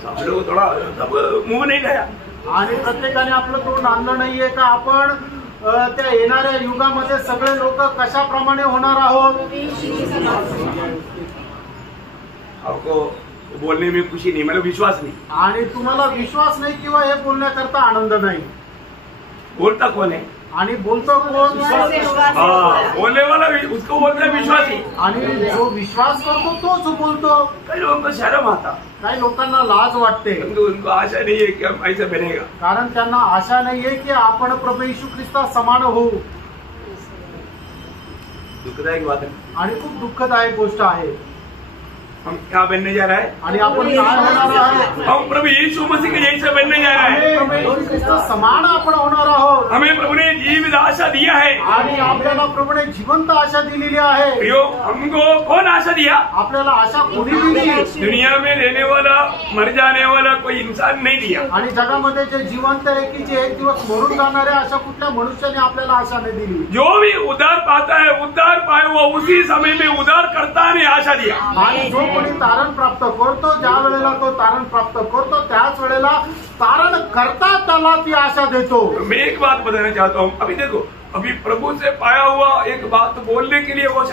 सब लोग थोड़ा सब मुंह नहीं लाया, आणि प्रत्येकाने आपलं तोंड आणलं नाहीये का आपण त्या येणाऱ्या युगामध्ये सगळे लोक कशाप्रमाणे होणार आहोत? आपको बोलने में खुशी नहीं, मतलब विश्वास नहीं। आणि तुम्हाला विश्वास नाही किंवा हे बोलण्याकरता आनंद नाही। बोलता कौन है? आणि बोलतो कोण? बोलने वाला उसको बोलता है विश्वासी, आणि जो विश्वास करतो तोच बोलतो। कई लोगों को शर्म आता, काही लोकांना लाज वाटते, उनको आशा नहीं है कि हम ऐसा बनेगा, कारण त्यांना आशा नाहीये की आपण प्रभू येशू ख्रिस्ता समान होऊ। दुःखदायक बात है। आणि खूप दुःखदायक गोष्ट आहे। हम क्या बनने जा रहा है? आणि आपण काय होणार आहोत? हम प्रभु यीशु मसीह के जैसे बनने जा रहा है। प्रभू येशू ख्रिस्त समान आपण होणार आहोत। हमें प्रभु ने जीवित आशा दिया है, आणि आपल्याला प्रभूने जिवंत आशा दिलेली आहे। प्रियो, हमको कौन आशा दिया? आपल्याला आशा कोणी दिली? दुनिया में रहने वाला मर जाने वाला कोई इंसान नहीं दिया। आणि जगामध्ये जे जिवंत आहे की जे एक दिवस मरून जाणारे अशा कुठल्या मनुष्याने आपल्याला आशा नाही दिली। जो भी उद्धार पाता है, उद्धार पाए वो उसी समय में उद्धार करता ने आशा दिया। आणि जो कोणी तारण प्राप्त करतो, ज्या वेळेला तो तारण प्राप्त करतो त्याच वेळेला तारण करता त्याला ती आशा देतो। मैं एक बात बताना चाहता हूँ, अभी देखो, अभी प्रभु से पाया हुआ एक बात बोलने के लिए वो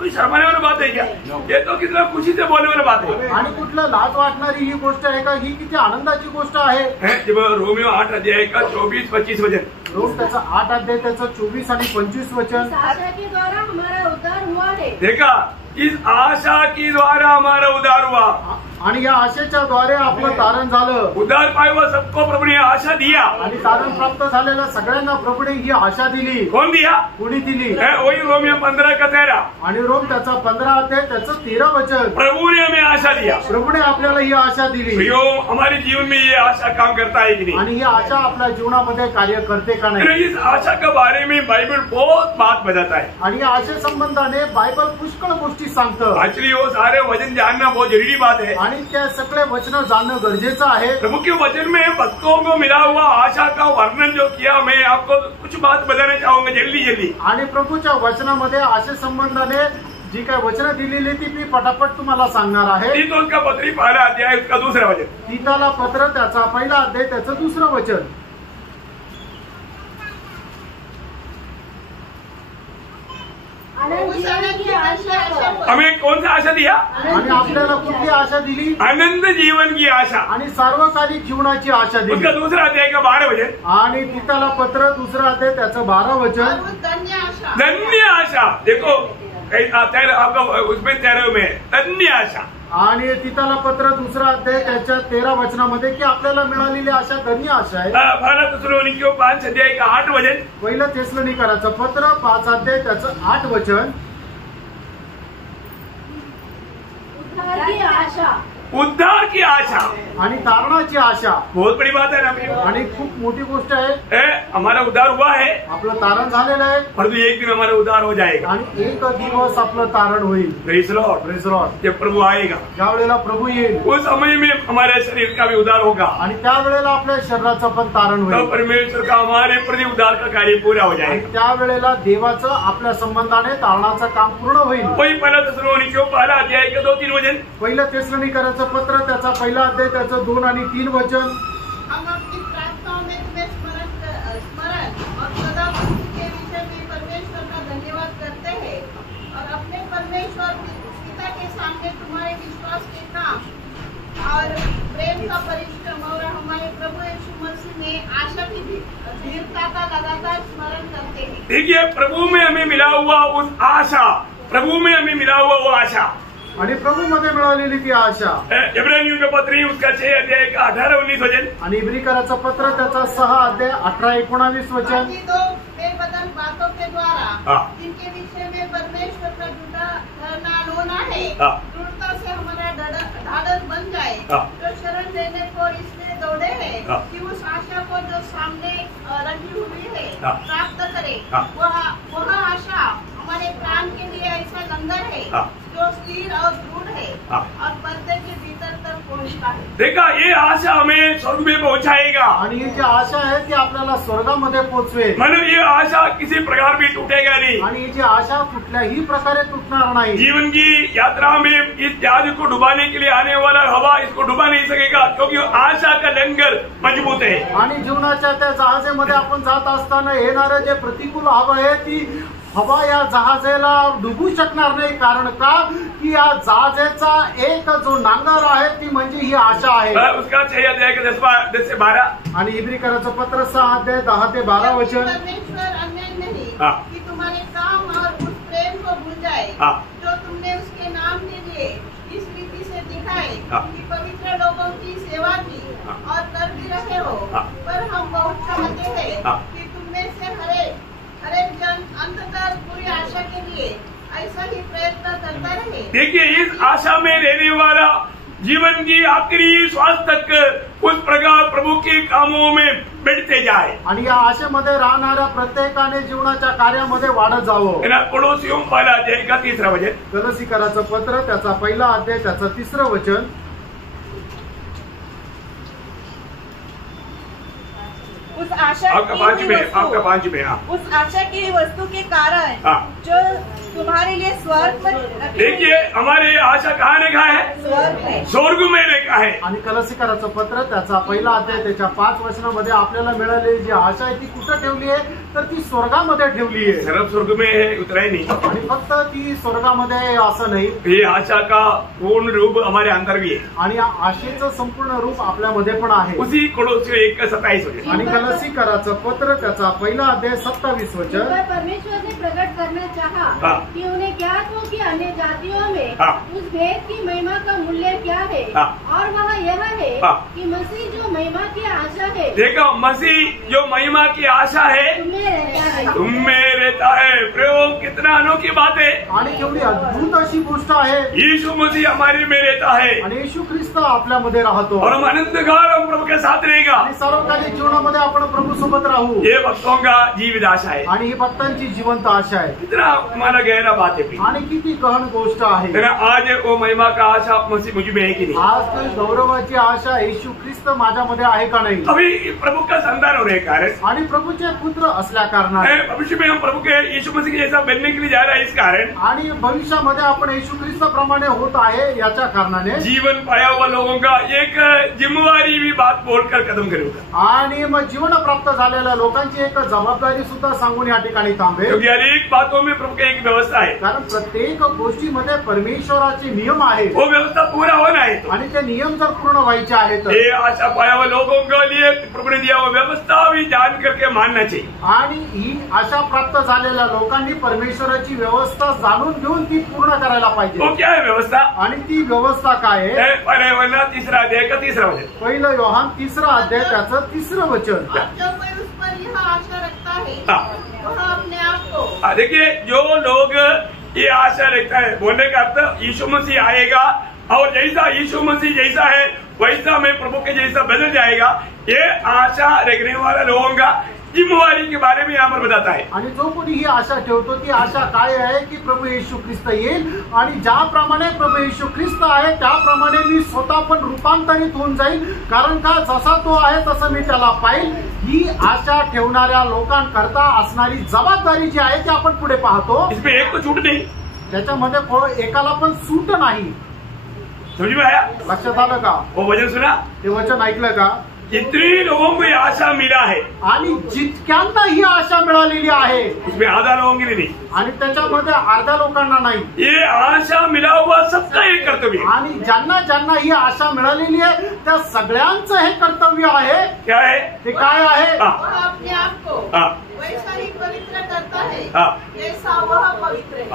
कोई शर्माने वाली बात है क्या? ये तो कितना खुशी से बोलने वाली बात है। आणि कुठलं लाज वाटणारी ही गोष्ट आहे का? ही किती आनंदाची गोष्ट आहे। जब रोमियो 8 अध्याय का 24-25 वचन, रोम त्याचा 8 अध्याय त्याचं 24 आणि 25 वचन। आशा के द्वारा हमारा उद्धार हुआ है। देखा, इस आशा के द्वारा हमारा उद्धार हुआ आणि या आशेच्या द्वारे आपलं तारण झालं. उद्धार पाए हुआ सबको प्रभु ने आशा दिया आणि तारण प्राप्त झालेल्या सगळ्यांना प्रभूने ही आशा दिली. कौन दिया कुणी दिली? वही रोमियो 15 का 13 आणि रोम त्याचा 15 अध्याय त्याचं 13 वचन. प्रभु ने हमें आशा दिया. प्रभूने आपल्याला ही आशा दिली. प्रियो हमारे जीवन में ये आशा काम करता है कि नहीं? आणि ही आशा आपल्या जीवनामध्ये कार्य करते का नाही? इस आशा के बारे में बाइबल बहुत बात बताता है. आणि या आशे संबंधाने बायबल पुष्कळ गोष्टी सांगतं. एक्चुअली वो सारे वचन जानना बहुत जरूरी बात है. आणि त्या सगळे वचन जाणणं गरजेचं आहे. प्रभु के वचन में भक्तों को मिला हुआ आशा का वर्णन जो किया, मैं आपको कुछ बात बताना चाहूंगा जल्दी जल्दी. आणि प्रभूच्या वचनामध्ये आशे संबंधाने जी काय वचनं दिलेली ती मी पटापट तुम्हाला सांगणार आहे. तीतोस का पत्री 1 अध्याय उसका 2 वचन. तीताला पत्र त्याचा 1 अध्याय त्याचं 2 वचन. हमें कौन सा आशा दिया? आणि आपल्याला कुठली आशा दिली? आनंद जीवन की आशा. आणि सार्वकालिक जीवनाची आशा दिली. उसका 2 अध्याय का 12 वचन. आणि तीताला पत्र 2 अध्याय त्याचं 12 वचन. धन्य आशा. देखो आपका उसमें 13 में धन्य आशा. आणि तीताला पत्र 2 अध्याय त्याच्या 13 वचनामध्ये की आपल्याला मिळालेली आशा धन्य आशा आहे. 1 थिस्सलुनीकियों 5 अध्याय का 8 वचन. 1 थिस्सलुनीकराचं पत्र 5 अध्याय त्याचं 8 वचन. उद्धार की आशा आणि तारणाची आशा. बहुत बड़ी बात है ना. आणि खूप मोठी गोष्ट आहे. हमारा उद्धार हुआ है, आपलं तारण झालेलं आहे. परंतु एक दिन हमारा उद्धार हो जाएगा. आणि एक दिवस आपलं तारण होईल. Praise Lord. Praise Lord. जब प्रभु आएगा, ज्या वेळेला प्रभू येईल, उस समय में हमारे शरीर का भी उद्धार होगा. आणि त्या वेळेला आपल्या शरीराचं पण तारण होईल. तब परमेश्वर का हमारे प्रति उद्धार का कार्य पूरा हो आणि जाएगा. त्या वेळेला देवाचं आपल्या संबंधाने तारणाचं काम पूर्ण होईल. वही 1 थिस्सलुनीकियों 1 अध्याय का 2-3 वचन. 1 थिस्सलुनीकराचं पत्र त्याचा 1 अध्याय त्याचं 2 आणि 3 वचन. हम अपनी प्रार्थनाओं में तुम्हें स्मरण और सदाबुद्धि के विषय में परमेश्वर का धन्यवाद करते हैं और अपने परमेश्वर पिता के सामने तुम्हारे विश्वास के काम और प्रेम का परिश्रम और हमारे प्रभु यीशु मसीह में आशा की दृढ़ता का लगातार स्मरण करते हैं. देखिए, प्रभु में हमें मिला हुआ उस आशा, प्रभु में हमें मिला हुआ वो आशा आणि प्रभू मध्ये मिळालेली ती आशा. इब्रानियों का पत्र उसका 6 अध्याय का 18-19 वचन. आणि इब्रिकराचं पत्र त्याचा 6 अध्याय 18-19 वचन. दो बेबदल बातों के द्वारा जिनके विषय में परमेश्वर का झूठा ठहराना है, दृढ़ता से हमारा ढाढ़स बन जाए. जो शरण लेने को इसलिए दौड़े हैं कि उस आशा को जो सामने रखी हुई है प्राप्त करे. वह आशा हमारे प्राण के लिए ऐसा लंगर है जो स्थिर और दृढ़ है और पर्दे के भीतर तक पहुंचता है. देखा, ये आशा हमें स्वर्ग में पहुंचाएगा. आणि ही जी आशा आहे ती आपल्याला स्वर्गामध्ये पोहोचवेल. मतलब ये आशा किसी प्रकार भी टूटेगा नहीं. आणि ही जी आशा कुठल्याही प्रकारे तुटणार नाही. जीवन की यात्रा में इस जहाज को डुबाने के लिए आने वाला हवा इसको डुबा नहीं सकेगा, क्योंकि आशा का लंगर मजबूत है. आणि जीवनाच्या त्या जहाजामध्ये आपण जात असताना येणारं जे प्रतिकूल हवा आहे ती हवा या जहाजाला डुबू शकणार नाही. कारण का की या जहाजाचा एक जो नांगर आहे ती म्हणजे ही आशा आहे. उसका 6 अध्याय का 10 से 12. आणि इब्रिकराचं पत्र 6 अध्याय 10 ते 12 वचन. परमेश्वर अन्य नहीं कि तुम्हारे काम और उस प्रेम को भूल जाए जो तुमने उसके नाम के लिए इस रीति से दिखाए कि पवित्र लोगों की सेवा की और कर भी रहे हो. पर हम बहुत चाहते हैं कि तुम में से हरेक जन अंततः पूरी आशा के लिए ऐसा ही प्रयत्न करता रहे. देखिए, इस आशा में रहने वाला जीवन की आखिरी श्वास तक उस प्रकार प्रभु के कामों में बढ़ते जाए. आणि या आशेमध्ये राहणाऱ्या प्रत्येकाने जीवनाच्या कार्यामध्ये वाढत जावं. कोलोसियों 1 अध्याय का 3 वचन. कलसीकराचं पत्र त्याचा 1 अध्याय त्याचं 3 वचन. उस आशा आपका 5 में उस आशा की वस्तु के कारण जो तुम्हारे लिए स्वर्ग में. देखिए, हमारे आशा कहाँ लिखा है? स्वर्ग में लिखा है. आणि कलसीकराचं पत्र त्याचा 1 अध्याय त्याच्या 5 वचनामध्ये आपल्याला मिळालेली जी आशा आहे ती कुठं ठेवली आहे तर ती स्वर्गामध्ये ठेवली आहे. सिर्फ स्वर्ग में है उतना ही नहीं. आणि फक्त ती स्वर्गामध्ये आहे असं नाही. ये आशा का पूर्ण रूप हमारे अंदर भी है. आणि या आशेचं संपूर्ण रूप आपल्यामध्ये पण आहे. उसी कोलोसियों 1 का 27 वचन. आणि कलसीकराचं पत्र त्याचा 1 अध्याय 27 वचन. परमेश्वर ने प्रकट करना चाहा कि उन्हें ज्ञात हो कि अन्य जातियों में उस भेद की महिमा का मूल्य क्या है, और वह यह है कि मसीह जो महिमा की आशा है, देखो मसीह जो महिमा की आशा है तुम में रहता है। प्रयोग कितना अनोखी बात है आणि केवढी अद्भुत अशी गोष्ट आहे। यीशु मसीह हमारे में रहता है आणि येशू ख्रिस्त आपल्यामध्ये राहतो और हम अनंत काल हम प्रभु के साथ रहेगा। आणि सर्वकालिक जीवनामध्ये आपण प्रभु सोबत राहू। ये भक्तों का जीवित आशा है आणि ही भक्तांची जिवंत आशा आहे। इतना हमारा गहरा बात है आणि किती गहन गोष्ट आहे। आज वो महिमा का आशा मसीह मुझ में है कि नहीं? आज तो गौरवाची आशा येशू ख्रिस्त माझ्यामध्ये आहे का नाही? अभी प्रभु का संतान होने के कारण आणि प्रभुचे पुत्र असल्या कारणाने भविष्य में हम प्रभु के यीशु मसीह के जैसा बनने के लिए जा रहा है। इस कारण आणि भविष्यामध्ये आपण येशू ख्रिस्त प्रमाणे होत आहे याच्या कारणाने जीवन पाया हुआ लोगों का एक जिम्मेवारी भी बात बोलकर कदम करूंगा आणि मग जीवन प्राप्त झालेल्या लोकांची एक जबाबदारी सुद्धा सांगून या ठिकाणी थांबेल। क्योंकि हर एक बातों में प्रभु की एक व्यवस्था है, कारण प्रत्येक गोष्टीमध्ये परमेश्वराचे नियम आहेत। वो व्यवस्था पूरा होना है आणि ते नियम जर पूर्ण व्हायचे आहेत तर ये आशा पाया हुआ लोगों के लिए प्रभु ने दिया हुआ व्यवस्था भी जान करके मानना चाहिए। आणि ही आशा प्राप्त झालेल्या लोकांनी परमेश्वराची व्यवस्था जाणून घेऊन ती पूर्ण करायला पाहिजे। वो क्या है व्यवस्था? आणि ती व्यवस्था काय आहे? पहले वरना तीसरा अध्याय का तीसरा वचन, पहिलं योहान 3 अध्याय त्याचं 3 वचन। अब जो कोई उस पर यह आशा रखता है वह अपने आप को, देखिए जो लोग ये आशा रखता है, बोलने का अर्थ यीशु मसीह आएगा और जैसा यीशु मसीह जैसा है वैसा मैं प्रभु के जैसा बदल जाएगा, ये आशा रखने वाला लोगों का जिम्मेवारी के बारे में यहाँ पर बताता है। आणि जो कोणी ही आशा ठेवतो ती आशा काय आहे की प्रभू येशू ख्रिस्त येईल आणि ज्याप्रमाणे प्रभू येशू ख्रिस्त आहे त्याप्रमाणे मी स्वतः पण रूपांतरित होऊन जाईल, कारण का जसा तो आहे तसं मी त्याला पाहिल। ही आशा ठेवणाऱ्या लोकांकरता असणारी जबाबदारी जी आहे ती आपण पुढे पाहतो। इसमें एक तो छूट नहीं, त्याच्यामध्ये एकाला पण सूट नाही। समझ में आया? लक्षात आलं का? वो वचन सुना? ते वचन ऐकलं का? जितनी लोगों को ये आशा मिला है आणि जितक्यांना ही आशा मिळालेली आहे उसमें आधा लोगों के लिए नहीं, आणि त्याच्यामध्ये अर्ध्या लोकांना नाही। ये आशा मिला हुआ सबका एक कर्तव्य है। आणि ज्यांना ज्यांना ही आशा मिळालेली आहे त्या सगळ्यांचं हे कर्तव्य आहे। क्या है? ते काय आहे? वह अपने आप को वैसा ही पवित्र करता है जैसा वह पवित्र है।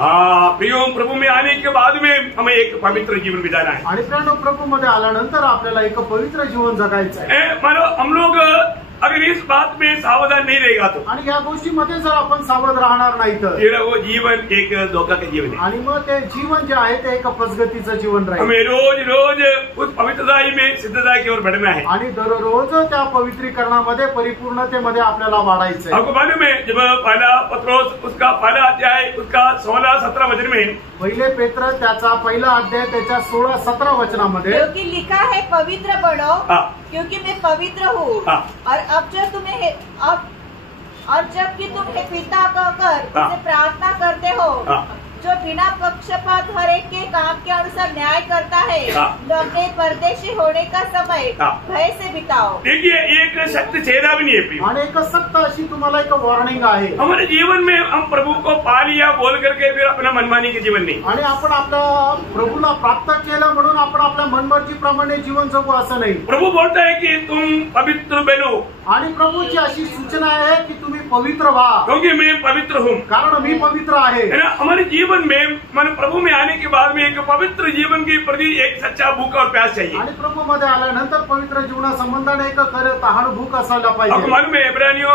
प्रियो प्रभु में आने के बाद में हमें एक पवित्र जीवन बिताना है। आणि प्रियानो प्रभू मध्ये आल्यानंतर आपल्याला एक पवित्र जीवन जगायचं आहे। मानो हम लोग अगर इस बात में सावधान नहीं रहेगा तो, आणि या गोष्टीमध्ये जर आपण सावध राहणार नाही तर फिर वो जीवन एक धोखा का जीवन है। आणि मग ते जीवन जे आहे ते एक फसगतीचं जीवन राहील। हमें रोज रोज उस पवित्रता में सिद्धता की ओर बढ़ना है। आणि दररोज त्या पवित्रीकरणामध्ये परिपूर्णतेमध्ये आपल्याला वाढायचं आहे। आपको मालूम है जब पहला पत्रोस उसका पहला अध्याय उसका 16-17 वचन में, पहिले पेत्र त्याचा पहिला अध्याय त्याच्या 16-17 वचनामध्ये, क्योंकि लिखा है पवित्र बनो क्योंकि मैं पवित्र हूँ। और अब जब जबकि तुम पिता कहकर उसे प्रार्थना करते हो जो बिना पक्षपात हर एक के काम के अनुसार न्याय करता है, तो अपने परदेशी होने का समय भय से बिताओ। देखिए एक सत्य चेहरा भी नहीं है। आणि एक सत्य अशी तुम्हाला एक वॉर्निंग आहे। हमारे जीवन में हम प्रभु को पा लिया बोल करके फिर अपना मनमानी के जीवन नहीं, आणि आपण आपल्या प्रभूला प्राप्त केलं म्हणून आपण आपल्या मनमर्जी प्रमाणे जीवन जगू असं नाही। प्रभु बोलता है कि तुम पवित्र बनो, आणि प्रभूची अशी सूचना आहे की तुम्ही पवित्र व्हा, क्योंकि मैं पवित्र हूँ, कारण मी पवित्र आहे। हमारे जीवन में मन प्रभु में आने के बाद में एक पवित्र जीवन के प्रति एक सच्चा भूख और प्यास चाहिए। आणि प्रभू मध्ये आल्यानंतर पवित्र जीवना संबंधाने एक खरं तहान भूक असायला आपको पाहिजे। मालूम है इब्रानियों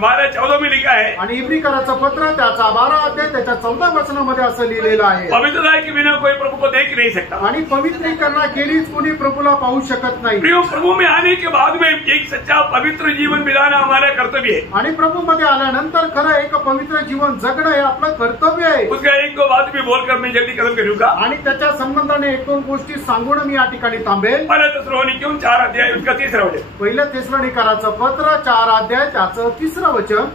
12-14 में लिखा है, आणि इब्रिकराचं पत्र त्याचा 12 अध्याय त्याच्या 14 वचनामध्ये असं लिहिलेलं आहे, पवित्रता के बिना कोई प्रभु को देख नहीं सकता। आणि पवित्रीकरणाखेरीज कोणी प्रभूला पाहू शकत नाही। प्रियो प्रभु में आने के बाद में एक सच्चा पवित्र जीवन बिताना हमारा कर्तव्य है। आणि प्रभू मध्ये आल्यानंतर खरं एक पवित्र जीवन जगणं हे आपलं कर्तव्य आहे। उसका एक दो बात भी बोलकर मैं जल्दी कदम करूंगा, आणि त्याच्या संबंधाने 1-2 गोष्टी सांगून मी या ठिकाणी थांबेल। पहला थिस्सलुनीकियों 4 अध्याय उसका 3 वचन, पहिलं थिस्सलुनीकराचं पत्र 4 अध्याय त्याचं 3 वचन,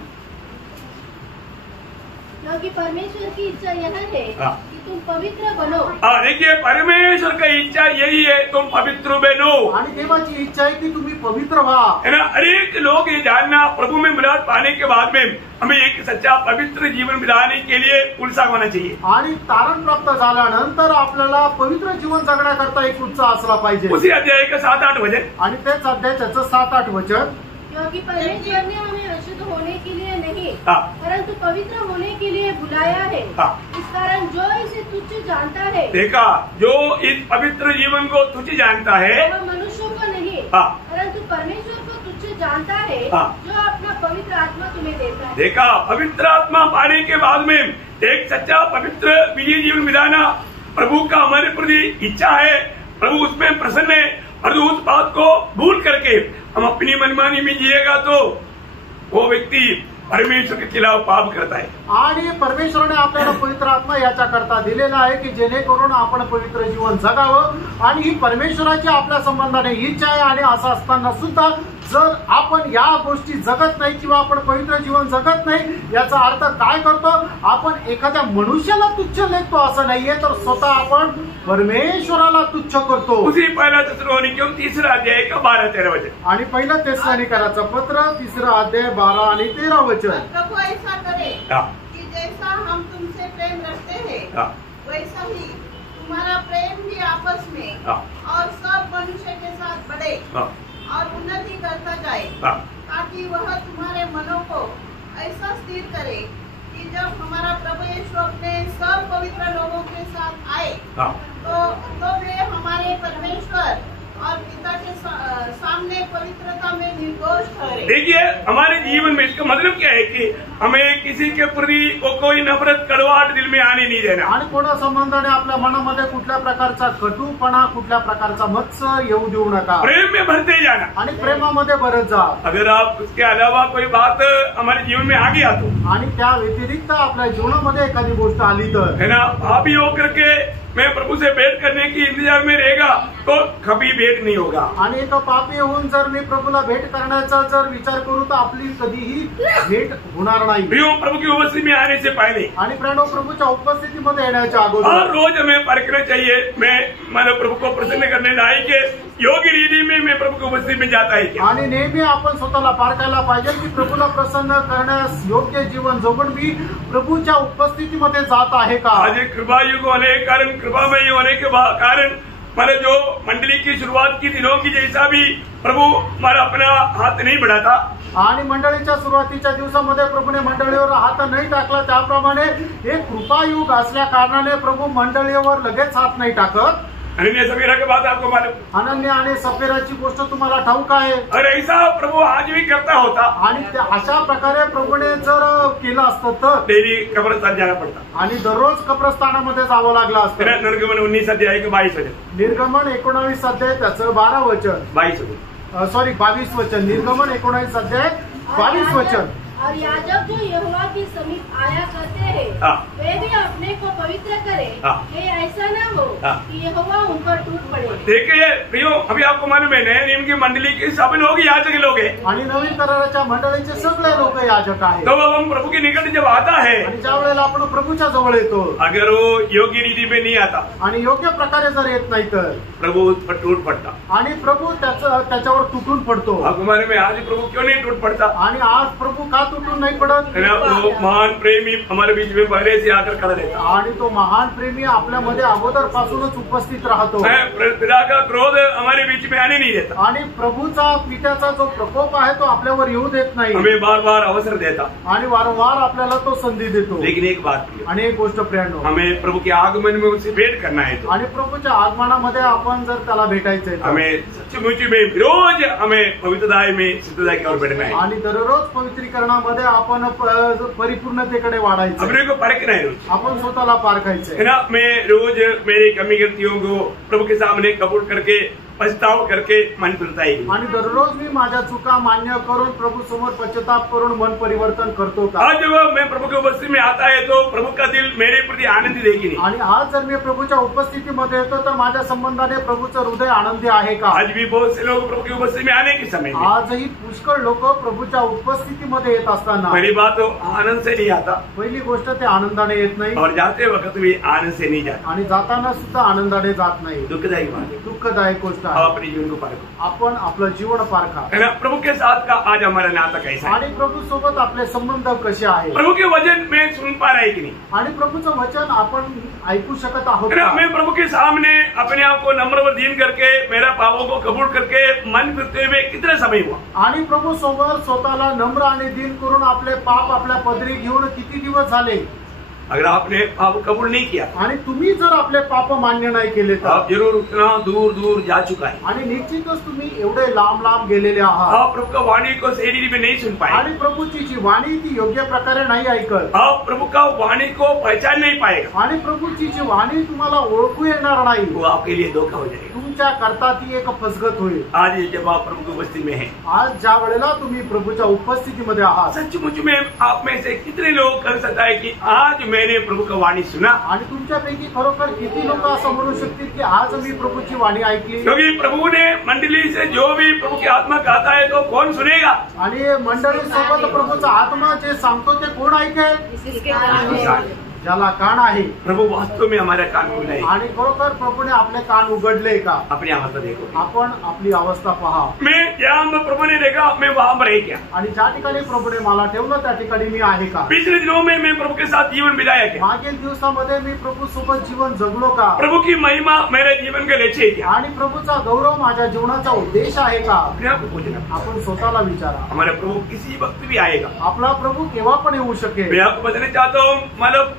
क्योंकि परमेश्वर की इच्छा यह है कि तुम पवित्र बनो। देखिए परमेश्वर की इच्छा यही है तुम पवित्र बनो, आणि देवाची इच्छा आहे की तुम्ही पवित्र व्हा। है ना। हर एक लोग ये जानना प्रभु में मिलाद पाने के बाद में हमें एक सच्चा पवित्र जीवन बिताने के लिए उत्साह होना चाहिए। आणि तारण प्राप्त झाल्यानंतर आपल्याला पवित्र जीवन जगण्याकरता एक उत्साह असला पाहिजे। उसी अध्याय का 7-8 वचन, आणि तेच अध्याय त्याचं 7-8 वचन, क्योंकि परमेश्वर ने हमें अशुद्ध होने के लिए नहीं हाँ। परंतु परंतु पवित्र होने के लिए बुलाया है। इस कारण जो इसे तुच्छ जानता है, देखा, जो इस पवित्र जीवन को तुच्छ जानता है वह मनुष्यों को नहीं परंतु परमेश्वर को तुच्छ जानता है, जो अपना पवित्र आत्मा तुम्हें देता है। देखा, पवित्र आत्मा पाने के बाद में एक सच्चा पवित्र विजय जीवन बिताना प्रभु का हमारे प्रति इच्छा है, प्रभु उसमें प्रसन्न है, और उस बात को भूल करके हम अपनी मनमानी में जिएगा तो वो व्यक्ती परमेश्वर के खिलाफ पाप करता है। आणि परमेश्वराने आपल्याला पवित्र आत्मा याच्याकरता दिलेला आहे की जेणेकरून आपण पवित्र जीवन जगावं, आणि ही परमेश्वराची आपल्या संबंधाने इच्छा आहे। आणि असं असताना सुद्धा जर आपण या गोष्टी जगत नाही किंवा आपण पवित्र जीवन जगत नाही, याचा अर्थ काय करतो, आपण एखाद्या मनुष्याला तुच्छ लेखतो असं नाहीये, तर स्वतः आपण परमेश्वराला तुच्छ करतो। उसी पहिला तेसलोनिकम 3 अध्याय का 12-13 वचन, आणि पहिलं तेसलोनिकराचं पत्र 3 अध्याय 12 आणि 13 वचन। प्रभु ऐसा करे कि जैसा हम तुमसे प्रेम रखते हैं वैसा ही तुम्हारा प्रेम भी आपस में और सब मनुष्य के साथ बढ़े और उन्नति करता जाए, ताकि वह तुम्हारे मनों को ऐसा स्थिर करे कि जब हमारा प्रभु यीशु अपने सब पवित्र लोगों के साथ आए तो वे हमारे परमेश्वर और पिता के सामने पवित्रता में निर्दोष ठहरे। देखिए, हमारे जीवन में इसका मतलब क्या है कि हमें किसी के प्रति कोई नफरत कड़वाहट दिल में आने नहीं देना, आणि कोणा संबंधाने आपल्या मनामध्ये कुठल्या प्रकारचा कटुपणा, कुठल्या प्रकारचा मत्सर येऊ देऊ नका, प्रेम में भरते जाना आणि प्रेमामध्ये भरत जा। अगर आप उसके अलावा कोई बात हमारे जीवन में आ गया तो, आणि त्या व्यतिरिक्त आपल्या जीवनामध्ये एखादी गोष्ट आली तर, है ना, आप ही होकर के मैं प्रभु से भेंट करने की इंतजार में रहेगा तो कभी भेंट नहीं होगा। आणि एक पापी होऊन जर मी प्रभूला भेट करण्याचा जर विचार करू तर आपली कधीही भेट होणार नाही। प्रभु की उपस्थिति में आने से पहले आणि प्रभूच्या उपस्थितीमध्ये येण्याच्या अगोदर हर रोज हमें परखना चाहिए, मैं मानव प्रभु को प्रसन्न करने लायक है, योग्य रीति में मैं प्रभु की उपस्थिति में जाता है क्या, आणि नेहमी आपण स्वतःला पारखायला पाहिजे की प्रभूला प्रसन्न करण्यास योग्य जीवन जगून मी प्रभूच्या उपस्थितीमध्ये जात आहे का। आज कृपा युग होने के कारण, कृपामय होने के कारण मैंने जो मंडली की शुरुआत की दिनों की जैसा भी प्रभु हमारा अपना हाथ नहीं बढ़ाता, आणि मंडळीच्या सुरुवातीच्या दिवसामध्ये प्रभूने मंडळीवर हात नाही टाकला, त्याप्रमाणे एक कृपायुग असल्या कारणाने प्रभू मंडळीवर लगेच हात नाही टाकत। अनन्या सफेरा के बाद आपको मालूम, अनन्या आणि सफेराची गोष्ट तुम्हाला ठाऊक आहे, और ऐसा प्रभु आज भी करता होता, आणि अशा प्रकारे प्रभूने जर केलं असतं तर डेली कब्रस्तान जाना पड़ता, आणि दररोज कब्रस्तानामध्ये जावं लागलं असतं। निर्गमन 19 अध्याय के 22 वचन, निर्गमन 19 अध्याय त्याचं 12 वचन, 22 वचन, सॉरी 22 वचन, निर्गमन 19 अध्याय 22 वचन। और याजक जो यहोवा के समीप आया करते हैं वे भी अपने को पवित्र करें, ये ऐसा न हो कि यहोवा उन पर टूट पड़े। देखिए प्रियो, अभी आपको मालूम है नए नियम की मंडली के सब लोग याजक लोग हैं, आणि नवीन कराराच्या मंडळीचे सगळे लोक याजक आहेत। तो हम प्रभु के निकट जब आता है, आणि ज्या वेळेला आपण प्रभूच्या जवळ येतो, अगर वो योग्य रीति में नहीं आता आणि योग्य प्रकारे जर येत नाही तर प्रभु उस पर टूट पड़ता, आणि प्रभू त्याच्यावर तुटून पडतो। आपको मालूम है आज प्रभु क्यों नहीं टूट पड़ता, आणि आज प्रभू का तुटून नाही पडत, वो महान प्रेमी हमारे बीच में पहले से आकर खड़ा रहता, आणि तो महान प्रेमी आपल्यामध्ये अगोदर पासूनच उपस्थित राहतो, पिता का क्रोध हमारे बीच में आने नहीं देता, आणि प्रभूचा पित्याचा जो प्रकोप आहे तो आपल्यावर येऊ देत नाही, हमें बार बार अवसर देता, आणि वारंवार आपल्याला तो संधी देतो। लेकिन एक बात, आणि एक गोष्ट प्रियांनो, हमें प्रभु के आगमन में उनसे भेंट करना है तो, आणि प्रभूच्या आगमनामध्ये आपण जर त्याला भेटायचंय तर हमें सच्चमुच में रोज हमें पवित्रताई में सिद्धता की ओर बढ़ना है, आणि दररोज पवित्रीकरणामध्ये आपण परिपूर्णतेकडे वाढायचं, अपने को परखना है रोज, आपण स्वतःला पारखायचंय। है ना, मैं रोज मेरी कमी गलतियों को प्रभु के सामने कबूल करके पछताव करके मन फिरताई, आणि दररोज मी माझ्या चुका मान्य करून प्रभू समोर पश्चाताप करून मन परिवर्तन करतो का। आज जब मैं प्रभु की उपस्थिति में आता है तो प्रभु का दिल मेरे प्रति आनंदी देगी नहीं, आणि आज जर मी प्रभूच्या उपस्थितीमध्ये येतो तर माझ्या संबंधाने प्रभूचं हृदय आनंदी आहे का। आज भी बहुत से लोग प्रभु की उपस्थिति में आने के समय में, आजही पुष्कळ लोक प्रभूच्या उपस्थितीमध्ये येत असताना पहली बात तो आनंद से नहीं आता, पहिली गोष्ट ते आनंदाने येत नाही, और जाते वक्त भी आनंद से नहीं जाता, आणि जाताना सुद्धा आनंदाने जात नाही, दुखदायक बात है। दुःखदायक गोष्ट आहे. अपने जीवन को परखो. आपण आपलं जीवन पारखा. है ना? प्रभु के साथ का आज हमारा नाता कैसा है? आणि प्रभू सोबत आपले संबंध कसे आहेत. प्रभु के वचन में सुन पा रहे कि नहीं? आणि प्रभूचं वचन आपण ऐकू शकत आहोत है ना? का? मैं प्रभु के सामने अपने आप को नम्र व दीन करके मेरा पापों को कबूल करके मन फिरते हुए कितना समय हुआ? आणि प्रभू सोबत स्वतःला नम्र आणि दीन करून आपले पाप आपल्या पदरी घेऊन किती दिवस झाले. अगर आपने पाप कबूल नहीं किया आणि तुम्ही जर आपले पाप मान्य नाही केले तर आप जरूर उतना दूर दूर जा चुका है. आणि निश्चितच तुम्ही एवढे लांब लांब गेलेले आहात. आप प्रभु का वाणी को सही रीति में नहीं सुन पाए. आणि प्रभूची जी वाणी ती योग्य प्रकारे नाही ऐकत. आप प्रभु का वाणी को पहचान नहीं पाएगा. आणि प्रभूची जी वाणी तुम्हाला ओळखू येणार नाही. वो आपके लिए धोखा हो जाएगा. तुमच्या करता ती एक फसगत होईल. आज जब आप प्रभु की उपस्थिति में हैं, आज ज्या वेळेला तुम्ही प्रभूच्या उपस्थितीमध्ये आहात, सचमुच में आप में से कितने लोग कर सकता है कि आज मैंने प्रभु का वाणी सुना? आणि तुमच्यापैकी खरोखर किती लोक असं म्हणू शकतील की आज मी प्रभूची वाणी ऐकली. क्योंकि प्रभु ने मंडली से जो भी प्रभु की आत्मा कहता है तो कौन सुनेगा? आणि मंडळी सोबत प्रभूचा आत्मा जे सांगतो ते कोण ऐकेल? ज्याला कान आहे. प्रभु वास्तव में हमारे कान खुलाए. आणि खरोखर प्रभूने आपले कान उघडले का? अपनी अवस्था देखो. आपण आपली अवस्था पहा. मैं जहाँ प्रभु ने देखा मैं वहाँ पर रह गया. आणि ज्या ठिकाणी प्रभूने मला ठेवलं त्या ठिकाणी मी आहे का? पिछले दिनों में मैं प्रभु के साथ जीवन बिताया क्या? मागील दिवसामध्ये मी प्रभू सोबत जीवन जगलो का? प्रभु की महिमा मेरे जीवन का लक्ष्य है क्या? आणि प्रभूचा गौरव माझ्या जीवनाचा उद्देश आहे का? अपने आप को पूछना. आपण स्वतःला विचारा. हमारा प्रभु किसी वक्त भी आएगा. आपला प्रभू केव्हा पण येऊ शकेल. मैं आपको बताना चाहता हूँ, मतलब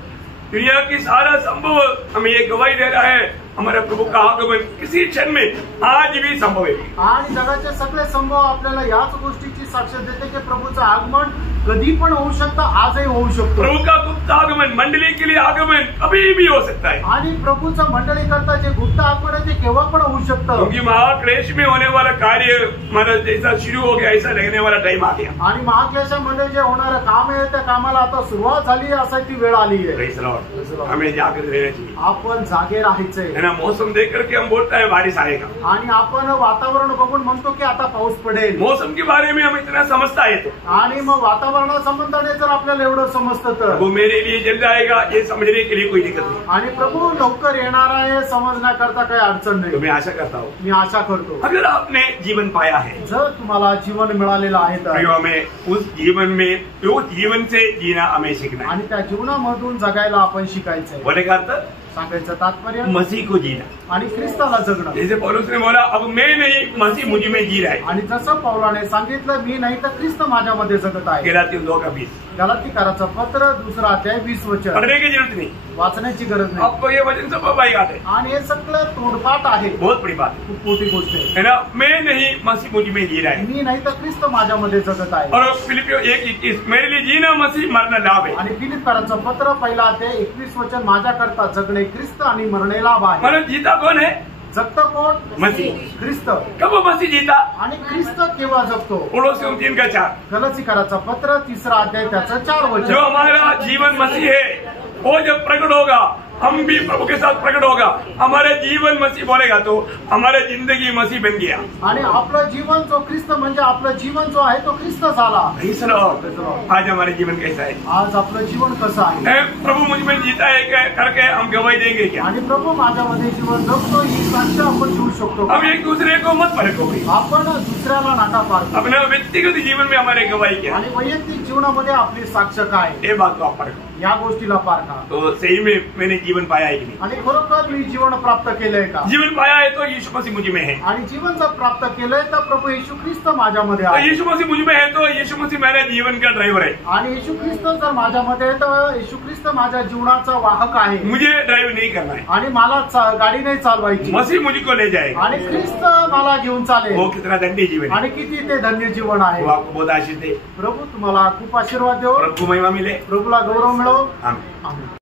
दुनिया की सारा संभव हमें ये गवाही दे रहा है, हमारे प्रभु का आगमन किसी क्षण में आज भी संभव है. आणि जगाचे सगळे संभव आपल्याला याच गोष्टीची साक्ष देते की प्रभूचं आगमन कधी पण होऊ शकतं, आजही होऊ शकतो. प्रभु का गुप्त आगमन, मंडली के लिए आगमन कभी भी हो सकता है. आणि प्रभूचं मंडळी करता जे गुप्त आगमन आहे ते केव्हा पण होऊ शकतं. क्योंकि महाक्लेश में होने वाला कार्य मतलब जैसा शुरू हो गया ऐसा लगने वाला टाइम आ गया. आणि महाक्लेशामध्ये जे होणारं काम आहे त्या कामाला आता सुरुवात झाली असायची वेळ आली आहे. Praise the Lord. हमें जागृत रहना चाहिए. आपण जागे राहायचंय. है ना? मौसम देख करके हम बोलते हैं बारिश आएगा. आणि आपण वातावरण बघून म्हणतो की आता पाऊस पडेल. मौसम के बारे में हम इतना समझता है तो. आणि मग वातावरणासंबंधाने जर आपल्याला एवढं समजतं तर वो मेरे लिए जल्द आएगा ये समझने के लिए कोई दिक्कत नहीं. आणि प्रभू लवकर येणार आहे समजण्याकरता काही अडचण तो नाही. मैं आशा करता हूँ मी आशा करतो अगर आपने जीवन पाया है, जर तुम्हाला जीवन मिळालेलं आहे तर तो हमें उस जीवन में उस जीवन से जीना हमें सीखना है. आणि त्या जीवनामधून जगायला आपण शिकायचंय. बोले का अर्थ? सांगायचं तात्पर्य मसीह को जीना. आणि ख्रिस्ताला जगणं. जैसे पौलुस ने बोला, अब मैं नहीं मसीह मुझ में जी रहा है. आणि जसं पौलाने सांगितलं मी नाही तर ख्रिस्त माझ्यामध्ये जगत आहे. गलातियों 2:20. गलातीकाराचं पत्र 2 अध्याय 20 वचन. पढ़ने की जरूरत नहीं, वाचण्याची गरज नाही. आपको ये वचन सब बाई याद है. आणि हे सगळं तोडपाठ आहे. बहुत बड़ी बात खूप मोठी गोष्ट आहे. है ना? मैं नहीं मसीह मुझ में जी रहा है. मी नाही तर ख्रिस्त माझ्यामध्ये जगत आहे. और फिलिपियों 1:21 मेरे लिए जीना मसीह मरना लाभ है. आणि फिलिपकाराचं पत्र 1 अध्याय 21 वचन माझ्याकरता जगणे ख्रिस्त आणि मरणे लाभ आहे. मतलब जीता कौन है? जगतं कोण? मसीह. ख्रिस्त. कब वो मसीह जीता? आणि ख्रिस्त केव्हा जगतो? पौलुस 3:4 गलातीकाराचं पत्र 3 अध्याय त्याचं 4 जो वचन. हमारा जीवन मसीह है वो जब प्रकट होगा हम भी प्रभु के साथ प्रकट होगा. हमारे जीवन मसीह बोलेगा तो हमारे जिंदगी मसीह बन गया. आणि आपलं जीवन जो ख्रिस्त म्हणजे आपलं जीवन जो आहे तो ख्रिस्त झाला. Praise the Lord. आज हमारे जीवन कैसा है? आज आपलं जीवन कसं आहे? है, प्रभु मुझ में जीता है करके हम गवाही देंगे क्या? आणि प्रभू माझ्यामध्ये जीवन जगतो ही साक्ष आपण देऊ शकतो. हम एक दूसरे को मत परखो. आपण दुसऱ्याला नाटा पाडतो. अपने व्यक्तिगत जीवन में हमारे गवाही क्या? आणि वैयक्तिक जीवनामध्ये आपली साक्ष काय? ये बात को आप परखो. या गोष्टीला पारखा. तो सही में मैंने जीवन पाया है कि नहीं? आणि खरोखर मी जीवन प्राप्त केलंय का? जीवन पाया है तो यीशु मसीह मुझ में है. आणि जीवन जर प्राप्त केलंय तर प्रभू येशू ख्रिस्त माझ्यामध्ये तो आहे. यीशु मसीह मुझ में है तो यीशु मसीह मेरे जीवन का ड्राइवर है. आणि येशू ख्रिस्त जर माझ्यामध्ये आहे तर येशू ख्रिस्त माझ्या जीवनाचा वाहक आहे. मुझे ड्राइव नहीं करना है. आणि मला गाडी नाही चालवायची. मसीह मुझको ले जाएगा. आणि ख्रिस्त मला घेऊन चालेल. वो कितना धन्य जीवन है. आणि किती ते धन्य जीवन आहे. वो आपको बहुत आशीष दे. प्रभू तुम्हाला खूप आशीर्वाद देव. प्रभु को महिमा मिले. प्रभूला गौरव मिळो. आमीन. आमीन.